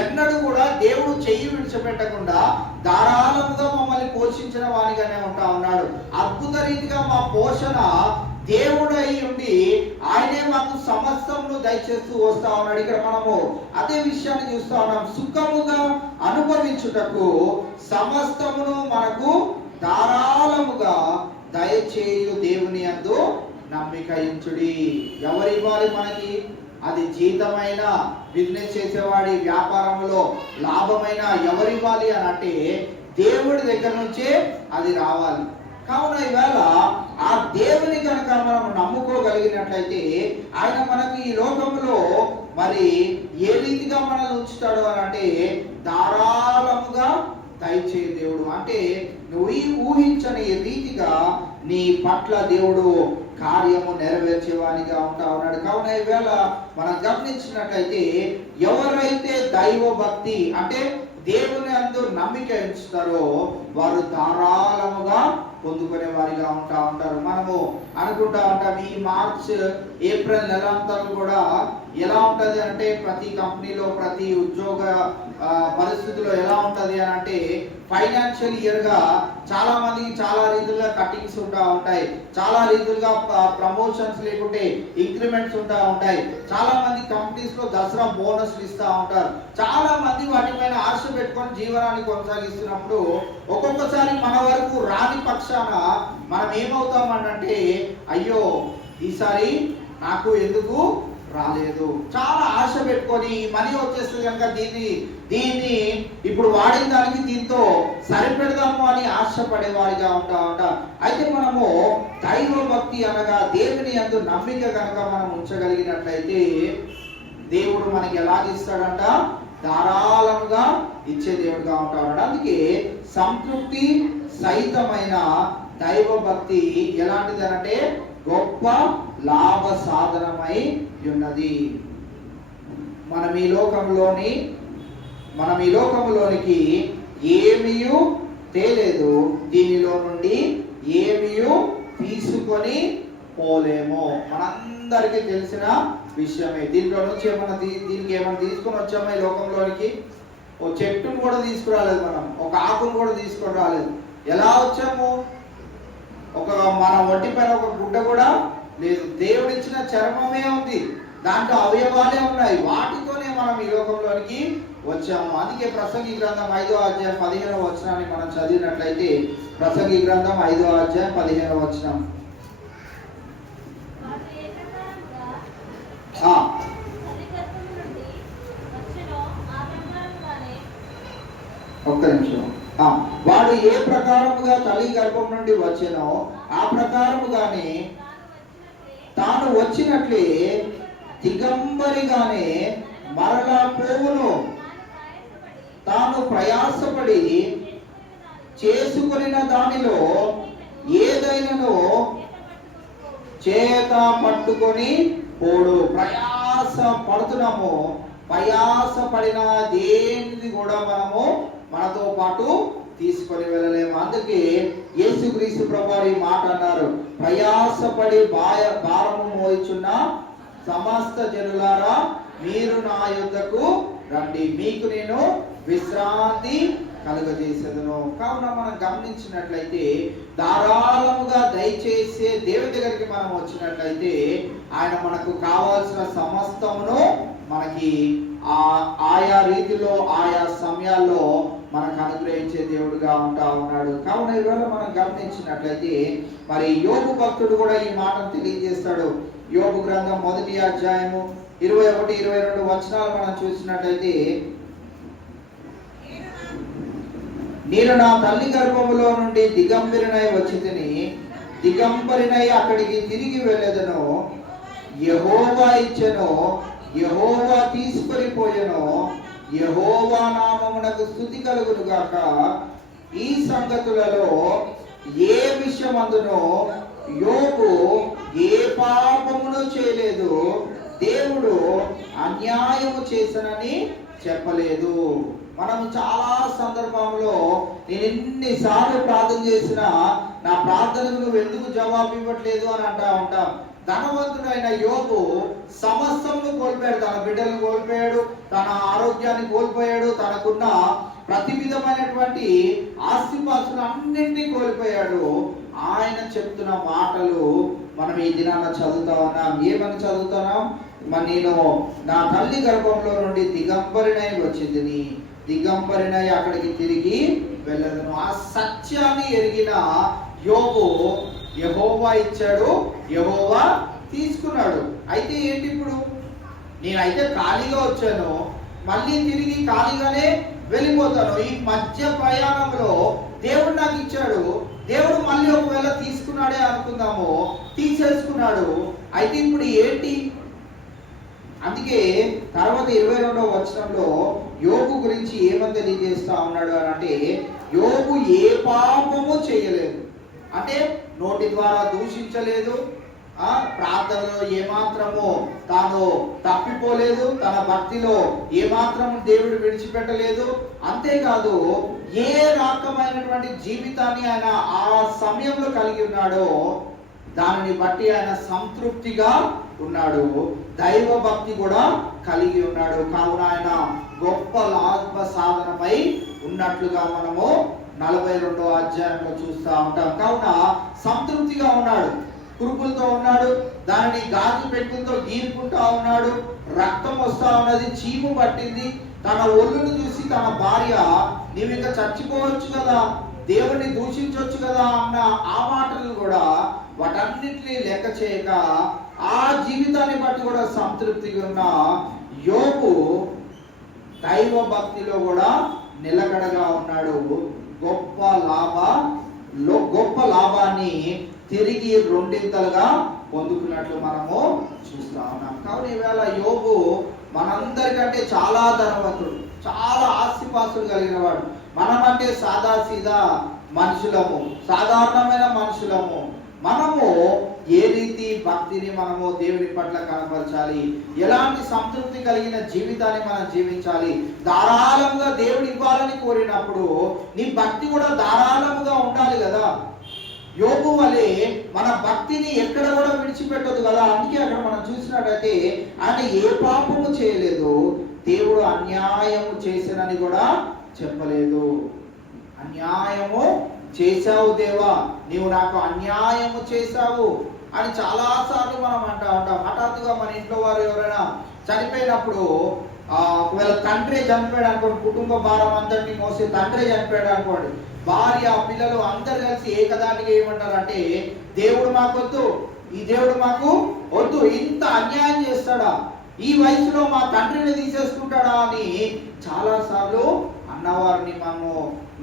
ఎన్నడూ కూడా దేవుడు చెయ్యి విడిచిపెట్టకుండా ధారాళముగా మమ్మల్ని పోషించిన వానిగానే ఉంటా ఉన్నాడు. అద్భుత రీతిగా మా పోషణ దేవుడు అయి ఉండి ఆయనే మాకు సమస్తమును దయచేస్తూ వస్తా ఉన్నాడు. ఇక్కడ మనము అదే విషయాన్ని చూస్తా ఉన్నాం. సుఖముగా అనుభవించుటకు సమస్తమును మనకు ధారాళముగా దయచేయు దేవుని యందు నమ్మిక ఉంచుడి. ఎవరు ఇవ్వాలి మనకి? అది జీతమైన, బిజినెస్ చేసేవాడి వ్యాపారంలో లాభమైన ఎవరు ఇవ్వాలి అని అంటే దేవుడి దగ్గర నుంచే అది రావాలి. కావున ఈవేళ ఆ దేవుని కనుక మనం నమ్ముకోగలిగినట్లయితే ఆయన మనకి ఈ లోకంలో మరి ఏ రీతిగా మనల్ని ఉంచుతాడు అని అంటే ధారాళముగా దయచేయ దేవుడు. అంటే నువ్వు ఊహించని రీతిగా నీ పట్ల దేవుడు కార్యము నెరవేర్చేవానిగా ఉంటా ఉన్నాడు. కావున ఈవేళ మనం గమనించినట్లయితే ఎవరైతే దైవ భక్తి అంటే దేవుని అందు నమ్మిక ఉంచుతారో వారు ధారాళముగా పొందుకునే వారిగా ఉంటా ఉంటారు. మనము అనుకుంటా ఉంటాం ఈ మార్చ్ ఏప్రిల్ నెలంతా కూడా ఎలా ఉంటది అంటే ప్రతి కంపెనీలో ప్రతి ఉద్యోగ పరిస్థితుల్లో ఎలా ఉంటది అని అంటే ఫైనాన్షియల్ ఇయర్ గా చాలా మందికి చాలా రీతిగా కటింగ్స్ ఉంటా ఉంటాయి, చాలా రీతిగా ప్రమోషన్స్ లేకుంటే ఇంక్రిమెంట్స్ ఉంటా ఉంటాయి. చాలా మంది కంపెనీస్ లో దసరా బోనస్లు ఇస్తా ఉంటారు. చాలా మంది వాటిపైన ఆశ పెట్టుకొని జీవనాన్ని కొనసాగిస్తున్నప్పుడు ఒక్కొక్కసారి మన వరకు రాని పక్షాన మనం ఏమవుతామంటే అయ్యో ఈసారి నాకు ఎందుకు రాలేదు. చాలా ఆశ పెట్టుకొని మనీ వచ్చేస్తుంది కనుక దీన్ని ఇప్పుడు వాడిన దానికి దీంతో సరిపెడదాము అని ఆశపడేవారిగా ఉంటా. అయితే మనము దైవ భక్తి అనగా దేవుని యందు నమ్మిక కనుక మనం ఉంచగలిగినట్లయితే దేవుడు మనకి ఎలాగిస్తాడంట? ధారాళంగా ఇచ్చే దేవుడుగా ఉంటాడు. అందుకే సంతృప్తి సహితమైన దైవ భక్తి ఎలాంటిది అంటే గొప్ప లాభ సాధనమై ఉన్నది. మనం ఈ లోకంలోనికి ఏమీయు తేలేదు, దీనిలో నుండి ఏమీయు తీసుకొని పోలేము. మనందరికీ తెలిసిన విషయమే. దీంట్లో నుంచి దీనికి ఏమైనా తీసుకొని వచ్చామా ఈ లోకంలోనికి? ఓ చెట్టును కూడా తీసుకురాలేదు, మనం ఒక ఆకును కూడా తీసుకొని రాలేదు. ఎలా వచ్చాము? మన ఒంటి పైన ఒక గుడ్డ కూడా లేదు. దేవుడిచ్చిన చర్మమే ఉంది, దాంట్లో అవయవాలే ఉన్నాయి, వాటితోనే మనం ఈ లోకంలోనికి వచ్చాము. అందుకే ప్రసంగి గ్రంథం 5వ అధ్యాయం 15వ వచనాన్ని మనం చదివినట్లయితే, ప్రసంగి గ్రంథం 5వ అధ్యాయం 15వ వచనం. ఒక్క నిమిషం. వాడు ఏ ప్రకారముగా తల్లి గర్భం నుండి వచ్చెనో ఆ ప్రకారముగానే తాను వచ్చినట్లే దిగంబరిగానే మరలా పోవును. తాను ప్రయాసపడి చేసుకొనిన దానిలో ఏదైనాను చేత పట్టుకొని పోడు. ప్రయాస పడుతున్నాము, ప్రయాస పడిన దేనిది కూడా మనతో పాటు తీసుకొని వెళ్ళలేము. అందుకే యేసుక్రీస్తు ప్రభువారు ఈ మాట అన్నారు, ప్రయాసపడి భారము మోయిచున్న సమస్త జనులారా మీరు నా యొద్దకు రండి, మీకు నేను విశ్రాంతి కలుగజేసేదను. కావున మనం గమనించినట్లయితే ధారాళముగా దయచేసే దేవుని దగ్గరికి మనం వచ్చినట్లయితే ఆయన మనకు కావాల్సిన సమస్తమును మనకి ఆయా రీతిలో ఆయా సమయాల్లో మనకు అనుగ్రహించే దేవుడుగా ఉన్నాడు. కావున ఇవాళ మనం గమనించినట్లయితే మరి యోబు భక్తుడు కూడా ఈ మాటను తెలియజేస్తాడు. యోబు గ్రంథం 1వ అధ్యాయము 21, 22 వచనాలు మనం చూసినట్లయితే, నేను నా తల్లి గర్భములో నుండి దిగంబరినై వచ్చితిని, దిగంబరినై అక్కడికి తిరిగి వెళ్ళెదను. యెహోవా ఇచ్చెను, యెహోవా తీసుకొని పోయెను, యెహోవా నామమునకు స్తుతి కలుగును గాక. ఈ సంగతులలో ఏ విషయమందునో యోబు ఏ పాపమును చేయలేదు, దేవుడు అన్యాయము చేసనని చెప్పలేదు. మనం చాలా సందర్భంలో నేను ఎన్నిసార్లు ప్రార్థన చేసినా నా ప్రార్థనకు నువ్వు ఎందుకు జవాబు ఇవ్వట్లేదు అని అంటా ఉంటాం. ధనవంతుడైన యోబు సమస్తమును కోల్పోయాడు, తన బిడ్డలను కోల్పోయాడు, తన ఆరోగ్యాన్ని కోల్పోయాడు, తనకున్న ప్రతి విధమైనటువంటి ఆస్తిపాస్తులు అన్నింటినీ కోల్పోయాడు. ఆయన చెప్తున్న మాటలు మనం ఈ దినాన చదువుతా ఉన్నాం. ఏమని చదువుతున్నాం? నేను నా తల్లి గర్భంలో నుండి దిగంబరినై వచ్చింది, దిగంబరినై అక్కడికి తిరిగి వెళ్ళదను. ఆ సత్యాన్ని ఎరిగిన యోబు యెహోవా ఇచ్చాడు, యెహోవా తీసుకున్నాడు. అయితే ఏంటి ఇప్పుడు? నేనైతే ఖాళీగా వచ్చాను, మళ్ళీ తిరిగి ఖాళీగానే వెళ్ళిపోతాను. ఈ మధ్య ప్రయాణంలో దేవుడు నాకు ఇచ్చాడు, దేవుడు మళ్ళీ ఒకవేళ తీసుకున్నాడే అనుకుందాము, తీసేసుకున్నాడు. అయితే ఇప్పుడు ఏంటి? అందుకే తర్వాత 22వ వచనంలో యోబు గురించి ఏమని తెలియజేస్తా ఉన్నాడు అని అంటే, యోబు ఏ పాపము చేయలేదు, అంటే నోటి ద్వారా దూషించలేదు, ప్రార్థనలో ఏమాత్రము తాను తప్పిపోలేదు, తన భక్తిలో ఏమాత్రము దేవుడు విడిచిపెట్టలేదు. అంతేకాదు ఏ రకమైనటువంటి జీవితాన్ని ఆయన ఆ సమయంలో కలిగి ఉన్నాడో దానిని బట్టి ఆయన సంతృప్తిగా ఉన్నాడు, దైవ భక్తి కూడా కలిగి ఉన్నాడు. కావున ఆయన గొప్ప లాభ సాధనమై ఉన్నట్లుగా మనము 42వ అధ్యాయంలో చూస్తూ ఉంటాం. కావున సంతృప్తిగా ఉన్నాడు, కురుపులతో ఉన్నాడు, దానిని గాజు పెట్టులతో గీరుకుంటా ఉన్నాడు, రక్తం వస్తా ఉన్నది, చీము పట్టింది. తన ఒళ్ళును చూసి తన భార్య నీవు ఇంకా చచ్చిపోవచ్చు కదా, దేవుణ్ణి దూషించవచ్చు కదా అన్న ఆ మాటలు కూడా వాటన్నిటినీ లెక్క చేయక ఆ జీవితాన్ని బట్టి కూడా సంతృప్తిగా ఉన్న యోబు దైవ భక్తిలో కూడా నిలకడగా ఉన్నాడు. గొప్ప లాభాన్ని తిరిగి రెండింతలుగా పొందుకున్నట్లు మనము చూస్తా ఉన్నాం. కావున ఈవేళ యోబు మనందరికంటే చాలా ధనవంతుడు, చాలా ఆస్తిపాస్తులు కలిగిన వాడు. మనమంటే సాదాసీదా మనుషులము, సాధారణమైన మనుషులము. మనము ఏ రీతి భక్తిని మనము దేవుని పట్ల కనపరచాలి, ఎలాంటి సంతృప్తి కలిగిన జీవితాన్ని మనం జీవించాలి, ధారాళంగా దేవుడు ఇవ్వాలని కోరినప్పుడు నీ భక్తి కూడా ధారాళముగా ఉండాలి కదా. యోబు వలె మన భక్తిని ఎక్కడ కూడా విడిచిపెట్టదు కదా. అందుకే అక్కడ మనం చూసినట్టయితే ఆయన ఏ పాపము చేయలేదు, దేవుడు అన్యాయము చేసినని కూడా చెప్పలేదు. అన్యాయము చేశావు దేవా, నీవు నాకు అన్యాయము చేశావు అని చాలాసార్లు మనం అంటా ఉంటాం. హఠాత్తుగా మన ఇంట్లో వారు ఎవరైనా చనిపోయినప్పుడు, ఒకవేళ తండ్రి చనిపోయాడు అనుకోండి, కుటుంబ భారం అందరినీ మోసే తండ్రి చనిపోయాడు అనుకోండి, భార్య పిల్లలు అందరు కలిసి ఏకదాటిగా ఏమంటారు అంటే, దేవుడు మాకు వద్దు, ఈ దేవుడు మాకు వద్దు, ఇంత అన్యాయం చేస్తాడా, ఈ వయసులో మా తండ్రిని తీసేసుకుంటాడా అని చాలా సార్లు అన్నవారిని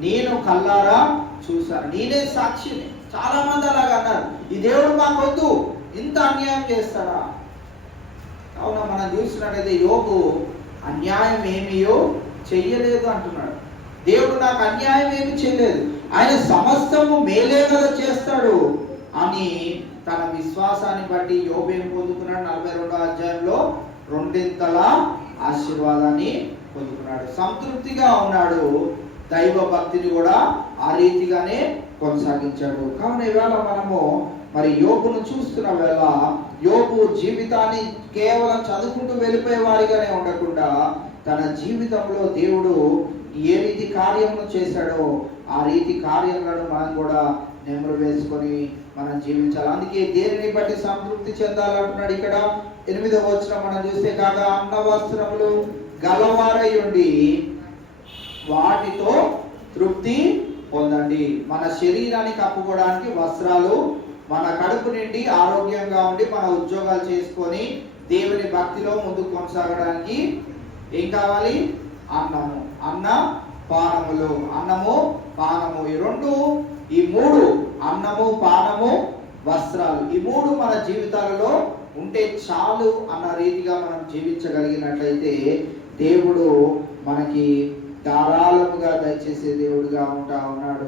నేను కల్లారా చూశాను, నేనే సాక్షిని. చాలా మంది అలాగా అన్నారు, ఈ దేవుడు మాకు వద్దు, ఇంత అన్యాయం చేస్తాడా. కావున మనం చూసినట్టయితే యోబు అన్యాయం ఏమీయో చెయ్యలేదు అంటున్నాడు. దేవుడు నాకు అన్యాయం ఏమి చేయలేదు, ఆయన సమస్తము మేలే కదా చేస్తాడు అని తన విశ్వాసాన్ని బట్టి యోబు ఏం పొందుకున్నాడు? 42వ అధ్యాయంలో రెండింతల ఆశీర్వాదాన్ని పొందుకున్నాడు. సంతృప్తిగా ఉన్నాడు. దైవ భక్తిని కూడా ఆ రీతిగానే కొనసాగించాడు. కావున ఈవేళ మనము మరి యోబును చూస్తున్న వేళ యోబు జీవితాన్ని కేవలం చదువుకుంటూ వెళ్ళిపోయే వారిగానే ఉండకుండా తన జీవితంలో దేవుడు ఏ రీతి కార్యములు చేశాడో ఆ రీతి కార్యములను మనం కూడా నెమరు వేసుకొని మనం జీవించాలి. అందుకే దేనిని బట్టి సంతృప్తి చెందాలంటున్నాడు. ఇక్కడ 8వ వచనం మనం చూస్తే, కాగా అన్న వస్త్రములు గలవారై ఉండి వాటితో తృప్తి పొందండి. మన శరీరాన్ని కప్పుకోవడానికి వస్త్రాలు, మన కడుపు నిండి ఆరోగ్యంగా ఉండి మన ఉద్యోగాలు చేసుకొని దేవుని భక్తిలో ముందుకు కొనసాగడానికి ఏం కావాలి? అన్నము, పానములు. అన్నము, పానము, ఈ మూడు అన్నము, పానము, వస్త్రాలు, ఈ మూడు మన జీవితాలలో ఉంటే చాలు అన్న రీతిగా మనం జీవించగలిగినట్లయితే దేవుడు మనకి ధారాళముగా దయచేసే దేవుడుగా ఉంటా ఉన్నాడు.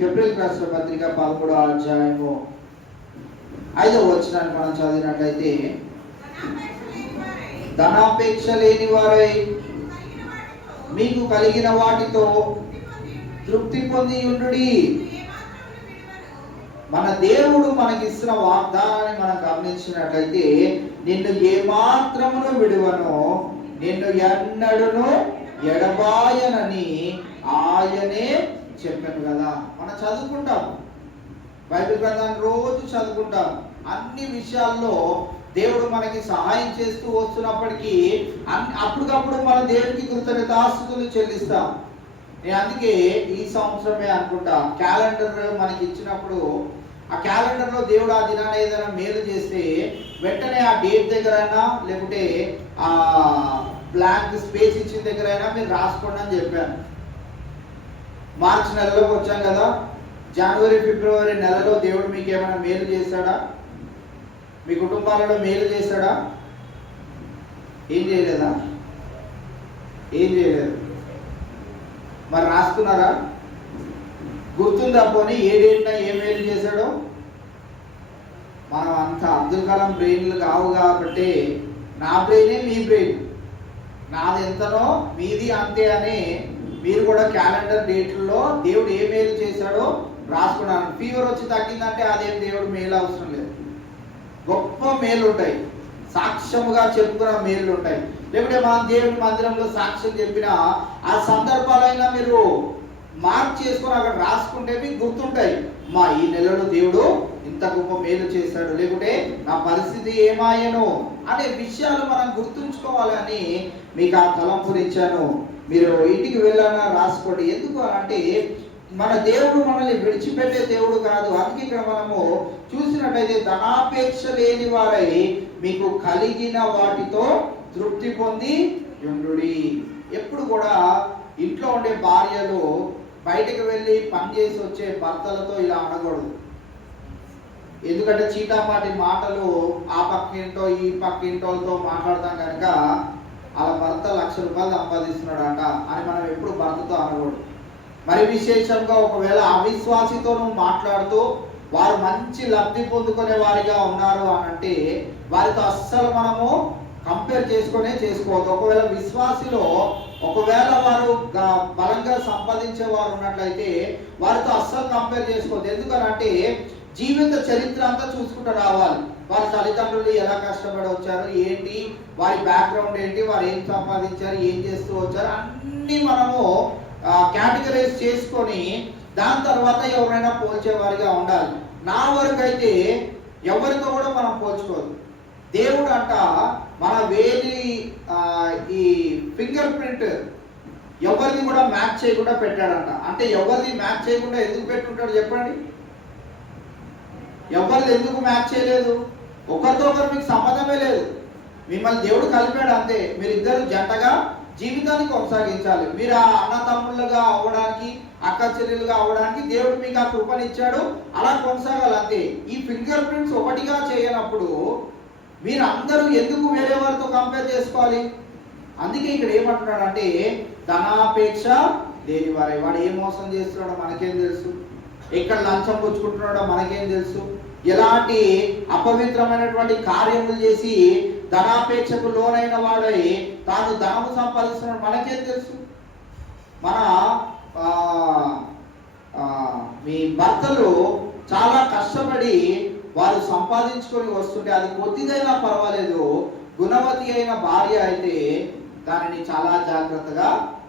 హెబ్రీయులకు రాసిన పత్రిక 13వ అధ్యాయము 5వ వచనాన్ని మనం చదివినట్లయితే, ధనాపేక్ష లేని వారై మీకు కలిగిన వాటితో తృప్తి పొంది ఉండుడి. మన దేవుడు మనకిస్తున్న వాగ్దానాన్ని మనం గమనించినట్లయితే, నిన్ను ఏమాత్రమును విడువను, నిన్ను ఎన్నడును ఎడబాయనని ఆయనే చెప్పాను కదా. మనం చదువుకుంటాం, బైబిల్ గ్రంథాన్ని రోజు చదువుకుంటాం. అన్ని విషయాల్లో దేవుడు మనకి సహాయం చేస్తూ వస్తున్నప్పటికీ అప్పటికప్పుడు మనం దేవునికి కృతజ్ఞతాస్తుతులు చెల్లిస్తాం. నేను అందుకే ఈ సంవత్సరమే అనుకుంటా క్యాలెండర్ మనకి ఇచ్చినప్పుడు ఆ క్యాలెండర్లో దేవుడు ఆ దినాన్ని ఏదైనా మేలు చేస్తే వెంటనే ఆ డేట్ దగ్గరైనా లేకుంటే ఆ బ్లాంక్ స్పేస్ ఇచ్చిన దగ్గరైనా మీరు రాసుకోండి అని చెప్పాను. మార్చి నెలలోకి వచ్చాం కదా, జనవరి ఫిబ్రవరి నెలలో దేవుడు మీకు ఏమైనా మేలు చేశాడా? మీ కుటుంబాలలో మేలు చేశాడా? ఏం చేయలేదా? ఏం చేయలేదు. మరి రాసుకున్నారా? గుర్తుందా? పోనీ ఏ డేట్న ఏ మేలు చేశాడో? మనం అంత అబ్దుల్ కలాం బ్రెయిన్లు కావు కాబట్టి నా బ్రెయినే మీ బ్రెయిన్, నాది ఎంతనో మీది అంతే అని మీరు కూడా క్యాలెండర్ డేట్లలో దేవుడు ఏ మేలు చేశాడో రాసుకున్నాను. ఫీవర్ వచ్చి తగ్గిందంటే అదేం దేవుడు మేలు అవసరం లేదు. గొప్ప మేలు ఉంటాయి, సాక్ష్యముగా చెప్పుకున్న మేలు ఉంటాయి. లేకుంటే మనం దేవుని మందిరంలో సాక్ష్యం చెప్పిన ఆ సందర్భాలైనా మీరు మార్క్ చేసుకొని అక్కడ రాసుకుంటే మీకు గుర్తుంటాయి. మా ఈ నెలలో దేవుడు ఇంత గొప్ప మేలు చేశాడు, లేకుంటే నా పరిస్థితి ఏమాయను అనే విషయాలు మనం గుర్తుంచుకోవాలని మీకు ఆ తలంపునిచ్చాను. మీరు ఇంటికి వెళ్ళానా రాసుకోండి. ఎందుకు అంటే మన దేవుడు మనల్ని విడిచిపెట్టే దేవుడు కాదు. అందుకే ఇక్కడ మనము చూసినట్లయితే ధనాపేక్ష లేని వారై మీకు కలిగిన వాటితో తృప్తి పొంది యుండుడి. ఎప్పుడు కూడా ఇంట్లో ఉండే భార్యలు బయటకు వెళ్ళి పని చేసి వచ్చే భర్తలతో ఇలా అనకూడదు. ఎందుకంటే చీటామాటి మాటలు ఆ పక్కింటో ఈ పక్కింటోతో మాట్లాడతాం కనుక అలా భర్త ₹1,00,000 సంపాదిస్తున్నాడంట అని మనం ఎప్పుడు భర్తతో అనకూడదు. మరి విశేషంగా ఒకవేళ అవిశ్వాసితో నువ్వు మాట్లాడుతూ వారు మంచి లబ్ధి పొందుకునే వారిగా ఉన్నారు అని అంటే వారితో అస్సలు మనము కంపేర్ చేసుకోవద్దు. ఒకవేళ విశ్వాసిలో ఒకవేళ వారు బలంగా సంపాదించే వారు ఉన్నట్లయితే వారితో అస్సలు కంపేర్ చేసుకోవద్దు. ఎందుకనంటే జీవిత చరిత్ర అంతా చూసుకుంటూ రావాలి. వారి తల్లిదండ్రులు ఎలా కష్టపడి వచ్చారు, ఏంటి వారి బ్యాక్గ్రౌండ్ ఏంటి, వారు ఏం సంపాదించారు, ఏం చేస్తూ వచ్చారు, అన్ని మనము కేటగరైజ్ చేసుకొని దాని తర్వాత ఎవరైనా పోల్చేవారిగా ఉండాలి. నా వరకు అయితే ఎవరితో కూడా మనం పోల్చుకోదు. దేవుడు అంట మన వేలి ఈ ఫింగర్ ప్రింట్ ఎవరిది కూడా మ్యాచ్ చేయకుండా పెట్టాడంట. అంటే ఎవరిది మ్యాచ్ చేయకుండా ఎందుకు పెట్టుంటాడు చెప్పండి? ఎవరిది ఎందుకు మ్యాచ్ చేయలేదు? ఒకరితో ఒకరు మీకు సంబంధమే లేదు. మిమ్మల్ని దేవుడు కలిపాడు అంతే. మీరిద్దరు జంటగా జీవితాన్ని కొనసాగించాలి. మీరు ఆ అన్నతమ్ముళ్ళుగా అవ్వడానికి, అక్క చెల్లెలుగా అవ్వడానికి దేవుడు మీకు ఆ కృపనిచ్చాడు. అలా కొనసాగాలి అంతే. ఈ ఫింగర్ ప్రింట్స్ ఒకటిగా చేయనప్పుడు మీరు అందరూ ఎందుకు వేరే వారితో కంపేర్ చేసుకోవాలి? అందుకే ఇక్కడ ఏమంటున్నాడంటే ధనాపేక్ష లేని వారే. వాడు ఏ మోసం చేస్తున్నాడో మనకేం తెలుసు, ఎక్కడ లంచం పుచ్చుకుంటున్నాడో మనకేం తెలుసు, ఎలాంటి అపవిత్రమైనటువంటి కార్యములు చేసి ధనాపేక్షకు లోనైన వాడై తాను ధనము సంపాదిస్తున్నాడు మనకేం తెలుసు. మన మీ భర్తలు చాలా కష్టపడి వారు సంపాదించుకొని వస్తుంటే అది కొద్దిదైనా పర్వాలేదు, గుణవతి అయిన భార్య అయితే దానిని చాలా జాగ్రత్తగా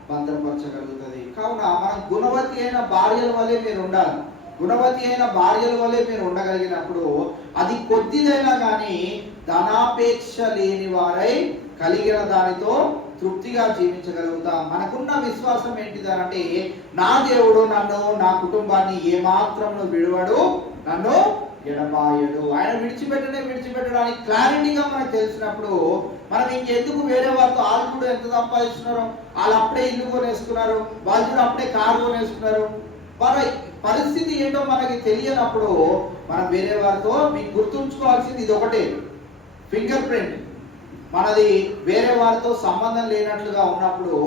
భద్రపరచగలుగుతుంది. కావున మనం గుణవతి అయిన భార్యల వల్లే మీరు ఉండాలి. గుణవతి అయిన భార్యల వల్లే మీరు ఉండగలిగినప్పుడు అది కొద్దిదైనా కానీ ధనాపేక్ష లేని వారై కలిగిన దానితో తృప్తిగా జీవించగలుగుతాం. మనకున్న విశ్వాసం ఏంటిదనంటే నా దేవుడు నన్ను, నా కుటుంబాన్ని ఏమాత్రం విడువడు, నన్ను ఎడబాయడు. ఆయన విడిచిపెట్టడానికి క్లారిటీగా మనకు తెలిసినప్పుడు మనం ఇంకెందుకు వేరే వారితో వాళ్ళు కూడా ఎంత సంపాదిస్తున్నారు, వాళ్ళు అప్పుడే ఇల్లు కొనేసుకున్నారు, వాళ్ళు కూడా అప్పుడే కారు కొనేసుకున్నారు, వారి పరిస్థితి ఏంటో మనకి తెలియనప్పుడు మనం వేరే వారితో మీకు గుర్తుంచుకోవాల్సింది ఇది ఒకటే, ఫింగర్ ప్రింట్. మనది వేరే వారితో సంబంధం లేనట్లుగా ఉన్నప్పుడు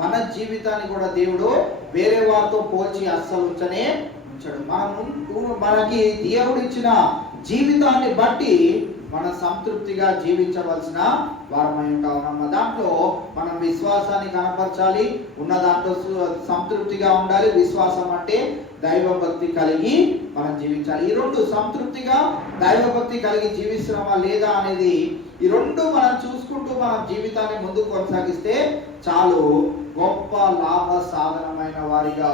మన జీవితాన్ని కూడా దేవుడు వేరే వారితో పోల్చి అస్సలు ఉంచనే ఉంచడు. మనకి దేవుడు ఇచ్చిన జీవితాన్ని బట్టి మనం సంతృప్తిగా జీవించవలసిన వారమై ఉంటాం. దాంట్లో మనం విశ్వాసాన్ని కనపరచాలి, ఉన్న దాంట్లో సంతృప్తిగా ఉండాలి. విశ్వాసం అంటే దైవభక్తి కలిగి మనం జీవించాలి. ఈ రెండు సంతృప్తిగా దైవభక్తి కలిగి జీవిస్తున్నామా లేదా అనేది ఈ రెండు మనం చూసుకుంటూ మనం జీవితాన్ని ముందుకు కొనసాగిస్తే చాలు గొప్ప లాభ సాధనమైన వారిగా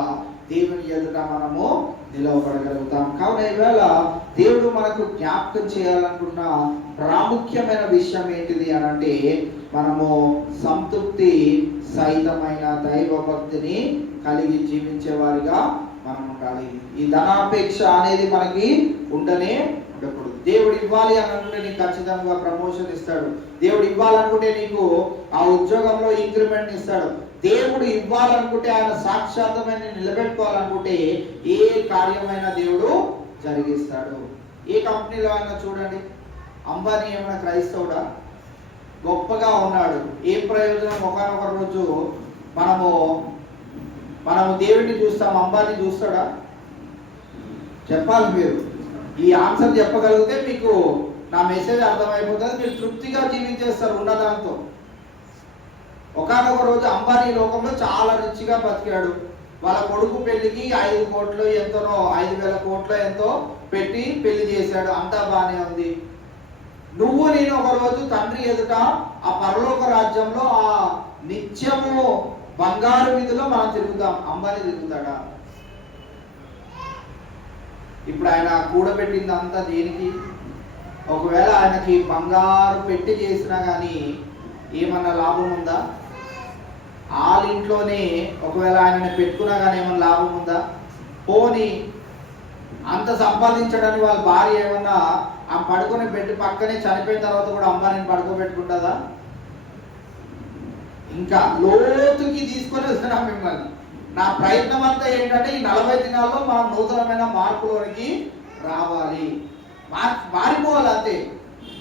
దేవుని ఎదుట మనము నిలవబడగలుగుతాం. కావున ఈవేళ దేవుడు మనకు జ్ఞాపకం చేయాలనుకున్న ప్రాముఖ్యమైన విషయం ఏంటిది అని అంటే మనము సంతృప్తి సహితమైన దైవ భక్తిని కలిగి జీవించే వారిగా మనం ఉండాలి. ఈ ధనాపేక్ష అనేది మనకి ఉండనే ఉండకూడదు. దేవుడు ఇవ్వాలి అని అనుకుంటే నీకు ఖచ్చితంగా ప్రమోషన్ ఇస్తాడు. దేవుడు ఇవ్వాలనుకుంటే నీకు ఆ ఉద్యోగంలో ఇంక్రిమెంట్ ఇస్తాడు. దేవుడు ఇవ్వాలనుకుంటే ఆయన సాక్షాత్తమైన నిలబెట్టుకోవాలనుకుంటే ఏ కార్యమైన దేవుడు జరిగిస్తాడు. ఏ కంపెనీలో అయినా చూడండి, అంబానీ ఏమైనా క్రైస్తవుడా? గొప్పగా ఉన్నాడు, ఏ ప్రయోజనం? ఒకనొక రోజు మనము దేవుడిని చూస్తాం, అంబానీ చూస్తాడా? చెప్పాలి. మీరు ఈ ఆన్సర్ చెప్పగలిగితే మీకు నా మెసేజ్ అర్థమైపోతుంది. మీరు తృప్తిగా జీవించేస్తారు ఉన్నదాంతో. ఒకనొక రోజు అంబానీ లోకంలో చాలా రిచ్గా బతికాడు. వాళ్ళ కొడుకు పెళ్లికి 5 కోట్లు ఎంతనో 5,000 కోట్లు ఎంతో పెట్టి పెళ్లి చేశాడు. అంతా బానే ఉంది. నువ్వు నేను ఒక రోజు తండ్రి ఎదుట ఆ పరలోక రాజ్యంలో ఆ నిత్యము బంగారు వీధిలో మనం తిరుగుతాం. అంబానీ తిరుగుతాడా? ఇప్పుడు ఆయన కూడబెట్టింది అంతా దేనికి? ఒకవేళ ఆయనకి బంగారు పెట్టి చేసినా కానీ ఏమన్నా లాభం ఉందా? వాళ్ళ ఇంట్లోనే ఒకవేళ ఆయన పెట్టుకున్నా కానీ ఏమన్నా లాభం ఉందా? పోని అంత సంపాదించడానికి వాళ్ళ భార్య ఏమన్నా ఆ పడుకునే బెడ్ పక్కనే చనిపోయిన తర్వాత కూడా అంబానీని పడుకోబెట్టుకుంటుందా? ఇంకా లోతుకి తీసుకొని వస్తున్నా మిమ్మల్ని. నా ప్రయత్నం అంతా ఏంటంటే ఈ 40 దినాల్లో మనం నూతనమైన మార్పులోనికి రావాలి, మారిపోవాలి. అంతే,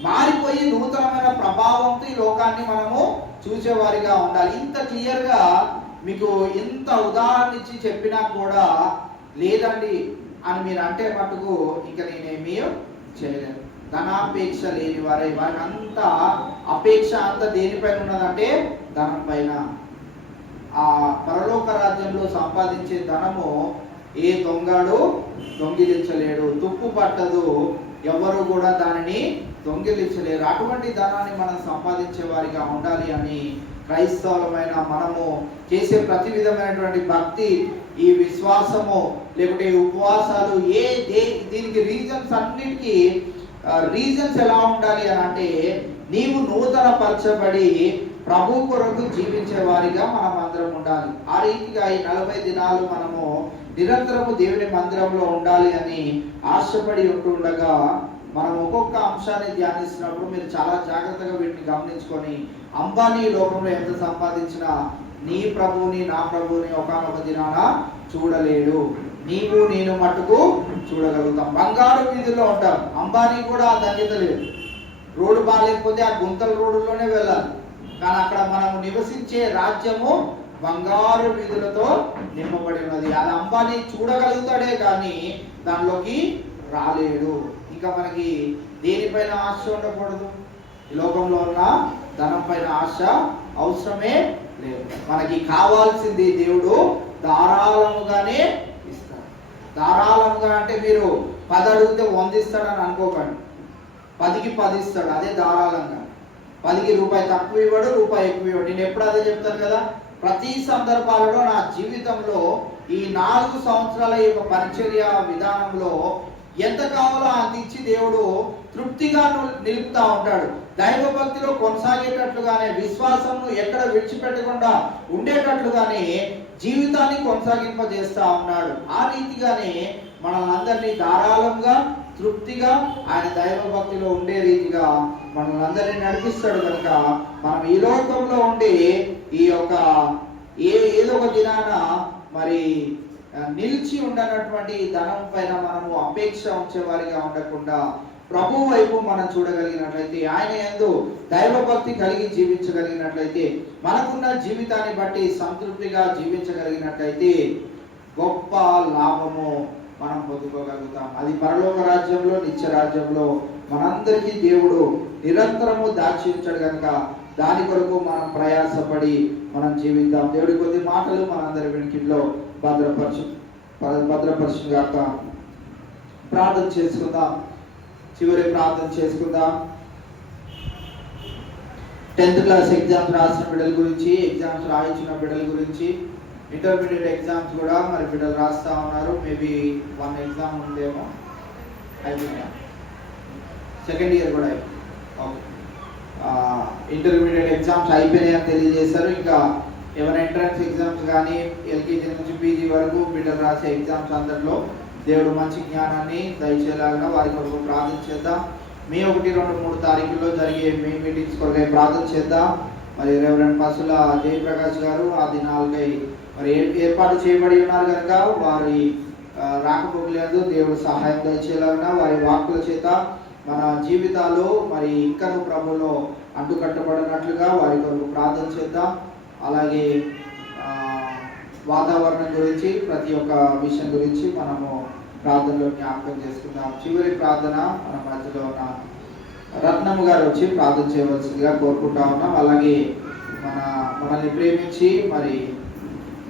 మారిపోయి నూతనమైన ప్రభావంతో ఈ లోకాన్ని మనము చూసేవారిగా ఉండాలి. ఇంత క్లియర్గా మీకు ఎంత ఉదాహరణ ఇచ్చి చెప్పినా కూడా లేదండి అని మీరు అంటే మటుకు ఇంకా నేనేమీ చేయలేను. ధనాపేక్ష లేని వారికి అంతా అపేక్ష అంతా దేనిపైన ఉన్నదంటే ధనం పైన. ఆ పరలోక రాజ్యంలో సంపాదించే ధనము ఏ దొంగడు దొంగిలించలేడు, తుప్పు పట్టదు, ఎవరు కూడా దానిని దొంగిలించలేరు. అటువంటి ధనాన్ని మనం సంపాదించే వారిగా ఉండాలి అని క్రైస్తవులమైన మనము చేసే ప్రతి విధమైనటువంటి భక్తి, ఈ విశ్వాసము లేకుంటే ఉపవాసాలు దీనికి రీజన్స్ అన్నిటికీ రీజన్స్ ఎలా ఉండాలి అని అంటే నీవు నూతన పరచబడి ప్రభు కొరకు జీవించే వారిగా మనం అందరం ఉండాలి. ఆ రీతిగా ఈ 40 దినాలు మనము నిరంతరము దేవుని మందిరంలో ఉండాలి అని ఆశపడి ఉంటుండగా మనం ఒక్కొక్క అంశాన్ని ధ్యానిస్తున్నప్పుడు మీరు చాలా జాగ్రత్తగా వీటిని గమనించుకొని అంబానీ లోకంలో ఎంత సంపాదించినా నీ ప్రభువుని నా ప్రభువుని ఒకానొక దినాన చూడలేడు. నీవు నేను మట్టుకు చూడగలుగుతాం. బంగారు వీధుల్లో ఉంటాం. అంబానీ కూడా ఆ ధన్యత లేదు. రోడ్డు బాగాలేకపోతే ఆ గుంతల రోడ్డులోనే వెళ్ళాలి. కానీ అక్కడ మనము నివసించే రాజ్యము బంగారు వీధులతో నింపబడి ఉన్నది. అది అంబానీ చూడగలుగుతాడే కానీ దానిలోకి రాలేడు. ఇంకా మనకి దేనిపైన ఆశ ఉండకూడదు. ఈ లోకంలో ఉన్న ధనం పైన ఆశ అవసరమే లేదు. మనకి కావాల్సింది దేవుడు ధారాళముగానే ఇస్తాడు. ధారాళముగా అంటే మీరు 10 అడిగితే 100 ఇస్తాడని అనుకోకండి. 10కి 10 ఇస్తాడు, అదే ధారాళంగా. 10కి రూపాయి తక్కువ ఇవ్వడు, రూపాయి ఎక్కువ ఇవ్వడు. నేను ఎప్పుడు అదే చెప్తాను కదా, ప్రతి సందర్భాలలో నా జీవితంలో ఈ 4 సంవత్సరాల ఈ పరిచర్య విధానంలో ఎంత కావాలో అంత ఇచ్చి దేవుడు తృప్తిగా నిలుపుతా ఉంటాడు. దైవ భక్తిలో కొనసాగేటట్లుగానే, విశ్వాసంను ఎక్కడ విడిచిపెట్టకుండా ఉండేటట్లుగానే జీవితాన్ని కొనసాగింపజేస్తా ఉన్నాడు. ఆ రీతిగానే మనల్ని ధారాళంగా తృప్తిగా ఆయన దైవ భక్తిలో ఉండే రీతిగా మనల్ని నడిపిస్తాడు. కనుక మనం ఈ లోకంలో ఉండి ఈ యొక్క ఏదో ఒక దినాన మరి నిలిచి ఉండనటువంటి ధనం పైన మనము అపేక్ష ఉంచేవారిగా ఉండకుండా ప్రభు వైపు మనం చూడగలిగినట్లయితే, ఆయన యందు దైవ భక్తి కలిగి జీవించగలిగినట్లయితే, మనకున్న జీవితాన్ని బట్టి సంతృప్తిగా జీవించగలిగినట్లయితే గొప్ప లాభము మనం పొందుకోగలుగుతాం. అది పరలోక రాజ్యంలో, నిత్య రాజ్యంలో మనందరికీ దేవుడు నిరంతరము దాక్షించాడు. కనుక దాని కొరకు మనం ప్రయాసపడి మనం జీవిద్దాం. దేవుడి కొద్ది మాటలు మనందరి వెనుకలో భద్రపరచు గాక. ప్రార్థన చేసుకుందాం. చివరి ప్రార్థన చేసుకుందాం. 10th క్లాస్ ఎగ్జామ్స్ రాసిన బిడ్డల గురించి, ఎగ్జామ్స్ రాయించిన బిడ్డల గురించి, ఇంటర్మీడియట్ ఎగ్జామ్స్ కూడా మరి బిడ్డలు రాస్తా ఉన్నారు. మేబీ 1 ఎగ్జామ్ ఉందేమో, అయిపోయిందా? సెకండ్ ఇయర్ కూడా ఇంటర్మీడియట్ ఎగ్జామ్స్ అయిపోయినాయని తెలియజేశారు. ఇంకా ఏమైనా ఎంట్రన్స్ ఎగ్జామ్స్ కానీ ఎల్కేజీ నుంచి పీజీ వరకు బిడ్డలు రాసే ఎగ్జామ్స్ అందరిలో దేవుడు మంచి జ్ఞానాన్ని దయచేలాగా వారి కొరకు ప్రార్థన చేద్దాం. మే 1, 2, 3 తారీఖుల్లో జరిగే మే మీటింగ్స్ కొరకై ప్రార్థన చేద్దాం. మరి రెవరెండ్ పసుల జయప్రకాష్ గారు ఆ దినాలకై మరి ఏర్పాటు చేయబడి ఉన్నారు కనుక వారి రాకపోకలేదు దేవుడు సహాయం దయచేలాగా వారి వాక్కుల చేత మన జీవితాలు మరి ఇంకను ప్రభులో అంటుకట్టబడినట్లుగా వారి కొరకు ప్రార్థన చేద్దాం. అలాగే వాతావరణం గురించి, ప్రతి ఒక్క విషయం గురించి మనము ప్రార్థనలో జ్ఞాపకం చేసుకుందాం. చివరి ప్రార్థన మన మధ్యలో ఉన్న రత్నమ్మ గారు వచ్చి ప్రార్థన చేయవలసిందిగా కోరుకుంటా ఉన్నాం. అలాగే మనల్ని ప్రేమించి మరి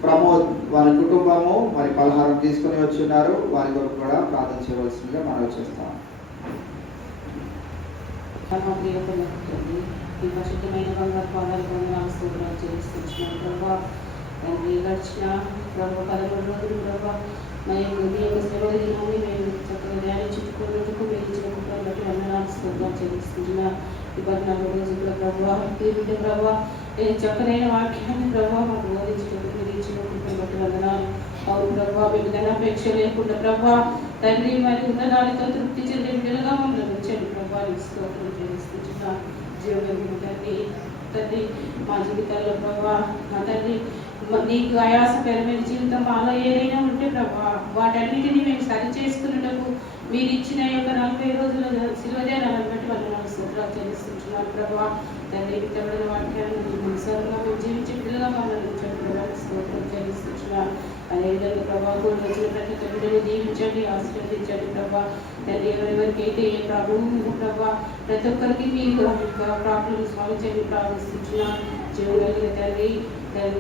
ప్రమోద్ వారి కుటుంబము మరి పలహారం తీసుకుని వచ్చి ఉన్నారు. వారి కొరకు కూడా ప్రార్థన చేయవలసిందిగా మనం చేస్తాం. ఈ పరిశుద్ధమైన బంగారు పాదాలు పొందడానికి స్తోత్రాలు చెల్లిస్తున్నాను ప్రభా. తండ్రి గడిచిన ప్రభా 13 రోజులు ప్రభా మరి మీ యొక్క సేవ దినాన్ని మేము చక్కగా ధ్యానించుకున్నందుకు మీరు ఇచ్చిన కృపను బట్టి వందనాలు స్తోత్రాలు చెల్లిస్తున్నా. ఈ 14 రోజుల ప్రభా తీరుంటే ప్రభా చక్కనైన వాక్యాన్ని ప్రభా మాకు బోధించినట్టు మీరు ఇచ్చిన కృపను బట్టి వందనాలు. అవును ప్రభా మీకు ధనాపేక్ష లేకుండా ప్రభా తండ్రి మరి ఉన్నదానితో తృప్తి చెందే బిడ్డలుగా మమ్మల్ని ఉంచండి ప్రభా స్తోత్రం చేస్తున్నాను. జీవన తండ్రి తండ్రి మా జీవితాల్లో ప్రభా నా తండ్రి నీకు ఆయాసకరమైన జీవితం మాలో ఏదైనా ఉంటే ప్రభా వాటన్నిటిని మేము సరి చేసుకున్నటకు మీరు ఇచ్చిన యొక్క 40 రోజుల శిలువదేనాలను బట్టి వాళ్ళు స్తోత్రాలు చెల్లిస్తున్నాను ప్రభా తండ్రి విత్తబడిన వాక్యాన్ని సరళంగా మేము జీవించే పిల్లలుగా మమ్మల్ని ఉంచండి స్తోత్రం చెల్లిస్తున్నాను. అదేవిధంగా ప్రభా కూడా వచ్చిన ప్రతి ఒక్క బిడ్డను దీవించండి ఆశీర్వదించండి ప్రభా తండ్రి ఎవరెవరికైతే ఏ ప్రాబ్లం ఉందో ప్రభా ప్రతి ఒక్కరికి మీరు ప్రాబ్లమ్ సాల్వ్ చేయండి ప్రార్థిస్తున్నాను. జీవగలిగిన తండ్రి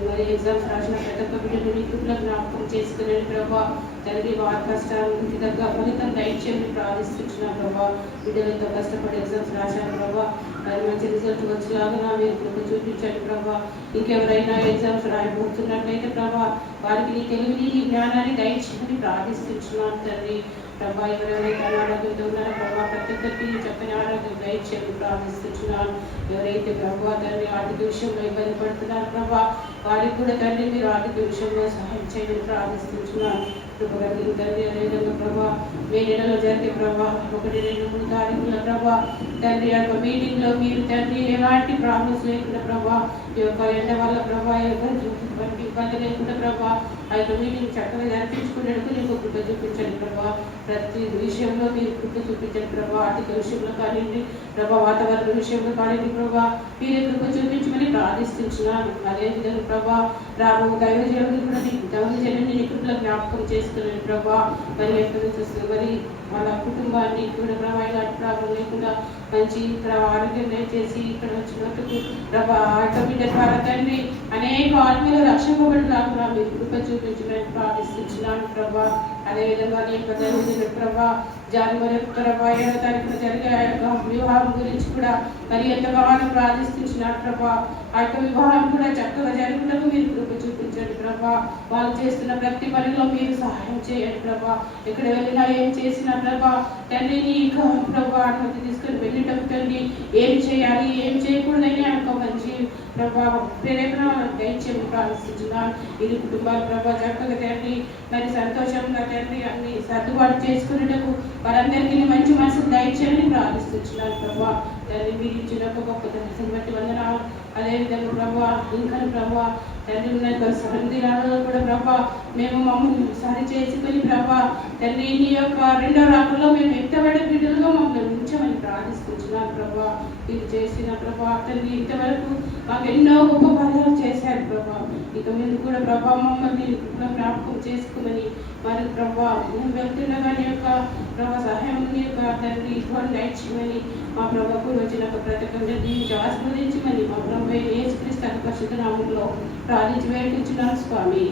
మరి ఎగ్జామ్స్ రాసిన ప్రతి ఒక్క బిడ్డను మీ కృపలో జ్ఞాపకం చేసుకునేది ప్రభా తండ్రి వారి కష్టానికి తగ్గ ఫలితం దయచేయండి ప్రార్థిస్తున్నాను ప్రభా బిడ్డలు ఎంతో కష్టపడి ఎగ్జామ్స్ రాశారు ప్రభా మరి మంచి రిజల్ట్ వచ్చేలాగా మీరు కృప చూపించండి ప్రభా ఇంకెవరైనా ఎగ్జామ్స్ రాయబోతున్నట్లయితే ప్రభా వారికి నీ తెలివిని నీ జ్ఞానాన్ని దయచేయని ప్రార్థిస్తున్నాను తండ్రి ప్రభా ఎవరెవరైతే అనారోగ్యంతో ఉన్నారో ప్రభా ప్రతి ఒక్కరికి చక్కని ఆరోగ్యం దయచేయని ప్రార్థిస్తున్నాను. ఎవరైతే ప్రభా తండ్రి ఆర్థిక విషయంలో ఇబ్బంది పడుతున్నారు ప్రభా వారికి కూడా తండ్రి మీరు ఆర్థిక విషయంలో సహాయం చేయమని ప్రార్థిస్తున్నాను. కృపగలిగిన తండ్రి అదేవిధంగా ప్రభా మే నెలలో జరిగే ప్రభా 1, 2, 3 తారీఖుల ప్రభా తండ్రి యొక్క మీటింగ్లో మీరు తండ్రి ఎలాంటి ప్రాబ్లమ్స్ లేకుండా ప్రభా ఈ యొక్క ఎండ వల్ల ప్రభా ఎవరికి ఇబ్బంది లేకుండా ప్రభా ఆ యొక్క మీటింగ్ చక్కగా జరిపించుకునేందుకు నీకు కృప చూపించండి ప్రభా ప్రతి విషయంలో మీరు కృప చూపించండి ప్రభా ఆర్థిక విషయంలో కానివ్వండి ప్రభా వాతావరణ విషయంలో కానివ్వండి ప్రభా మీరే కృప చూపించమని ప్రార్థిస్తున్నాను. అదేవిధంగా ప్రభా రాబో దైవజనులు కూడా దైవజనుని నీ కృపలో జ్ఞాపకం చేసుకున్నాను ప్రభా మరి ఎక్కడ మరి వాళ్ళ కుటుంబాన్ని కూడా ప్రభా ఇలాంటి ప్రాబ్లం లేకుండా మంచి ఆరోగ్యం దయచేసి ఇక్కడ వచ్చినట్టుకు ప్రభా ఆటోమేట ద్వారా తండ్రి అనేక ఆత్మీయులు రక్షింపబడిలాగా మీరు కృప చూపించమని ప్రార్థిస్తున్నాను ప్రభా. అదేవిధంగా నీ యొక్క దైవజనుడు ప్రభా జనవరి ప్రభా 7వ తారీఖున జరిగే ఆ యొక్క వివాహం గురించి కూడా మరి ఎంతగానో ప్రార్థిస్తున్నాను ప్రభా ఆ యొక్క వివాహం కూడా చక్కగా జరుగుటకు మీరు కృప చూపించండి ప్రభా వాళ్ళు చేస్తున్న ప్రతి పనిలో మీరు సహాయం చేయండి ప్రభా ఎక్కడ వెళ్ళినా ఏం చేసినా ప్రభా తండ్రి నీ ప్రభా అనుమతి తీసుకొని వెళ్ళేటప్పుడు తండ్రి ఏం చేయాలి ఏం చేయకూడదని ఒక మంచి ప్రభా ప్రేరణ దయచేసి ప్రార్థిస్తున్నాను. ఇది కుటుంబాల ప్రభా చక్కగా తండ్రి మరి సంతోషంగా తండ్రి అన్ని సర్దుబాటు చేసుకునేటకు వారందరికీ మంచి మనసు దయచేయని ప్రార్థిస్తున్నాను ప్రభా తండ్రి మీరు ఇచ్చిన ఒక గొప్ప దర్శనం బట్టి వందనాలు. అదేవిధంగా ప్రభా ఇంకా ప్రభా తండ్రి ఉన్న సంధిరాలలో కూడా ప్రభా మేము మమ్మల్ని సరి చేసుకుని ప్రభా తండ్రి నీ యొక్క 2వ రాకలో మేము ఎత్తబడే బిడ్డలుగా మమ్మల్ని ఉంచమని ప్రార్థిస్తున్నాను ప్రభా. ఇది చేసిన ప్రభా తండ్రి ఇంతవరకు మాకు ఎన్నో గొప్ప కార్యాలు చేశారు ప్రభా ఇక మీరు కూడా ప్రభా మమ్మల్ని జ్ఞాపకం చేసుకోమని మరి ప్రభా మేము వెళ్తుండగా నీ యొక్క ప్రభా సహాయం నీ యొక్క తండ్రి ఇటువంటి దయచేయమని మా ప్రభాకు వచ్చిన ప్రతి ఒక్కరిని దీనికి ఆస్వాదించమని మా ప్రభు యేసుక్రీస్తు పరిశుద్ధ నామములో ప్రార్థించి వేడుకుంటున్నాను స్వామి.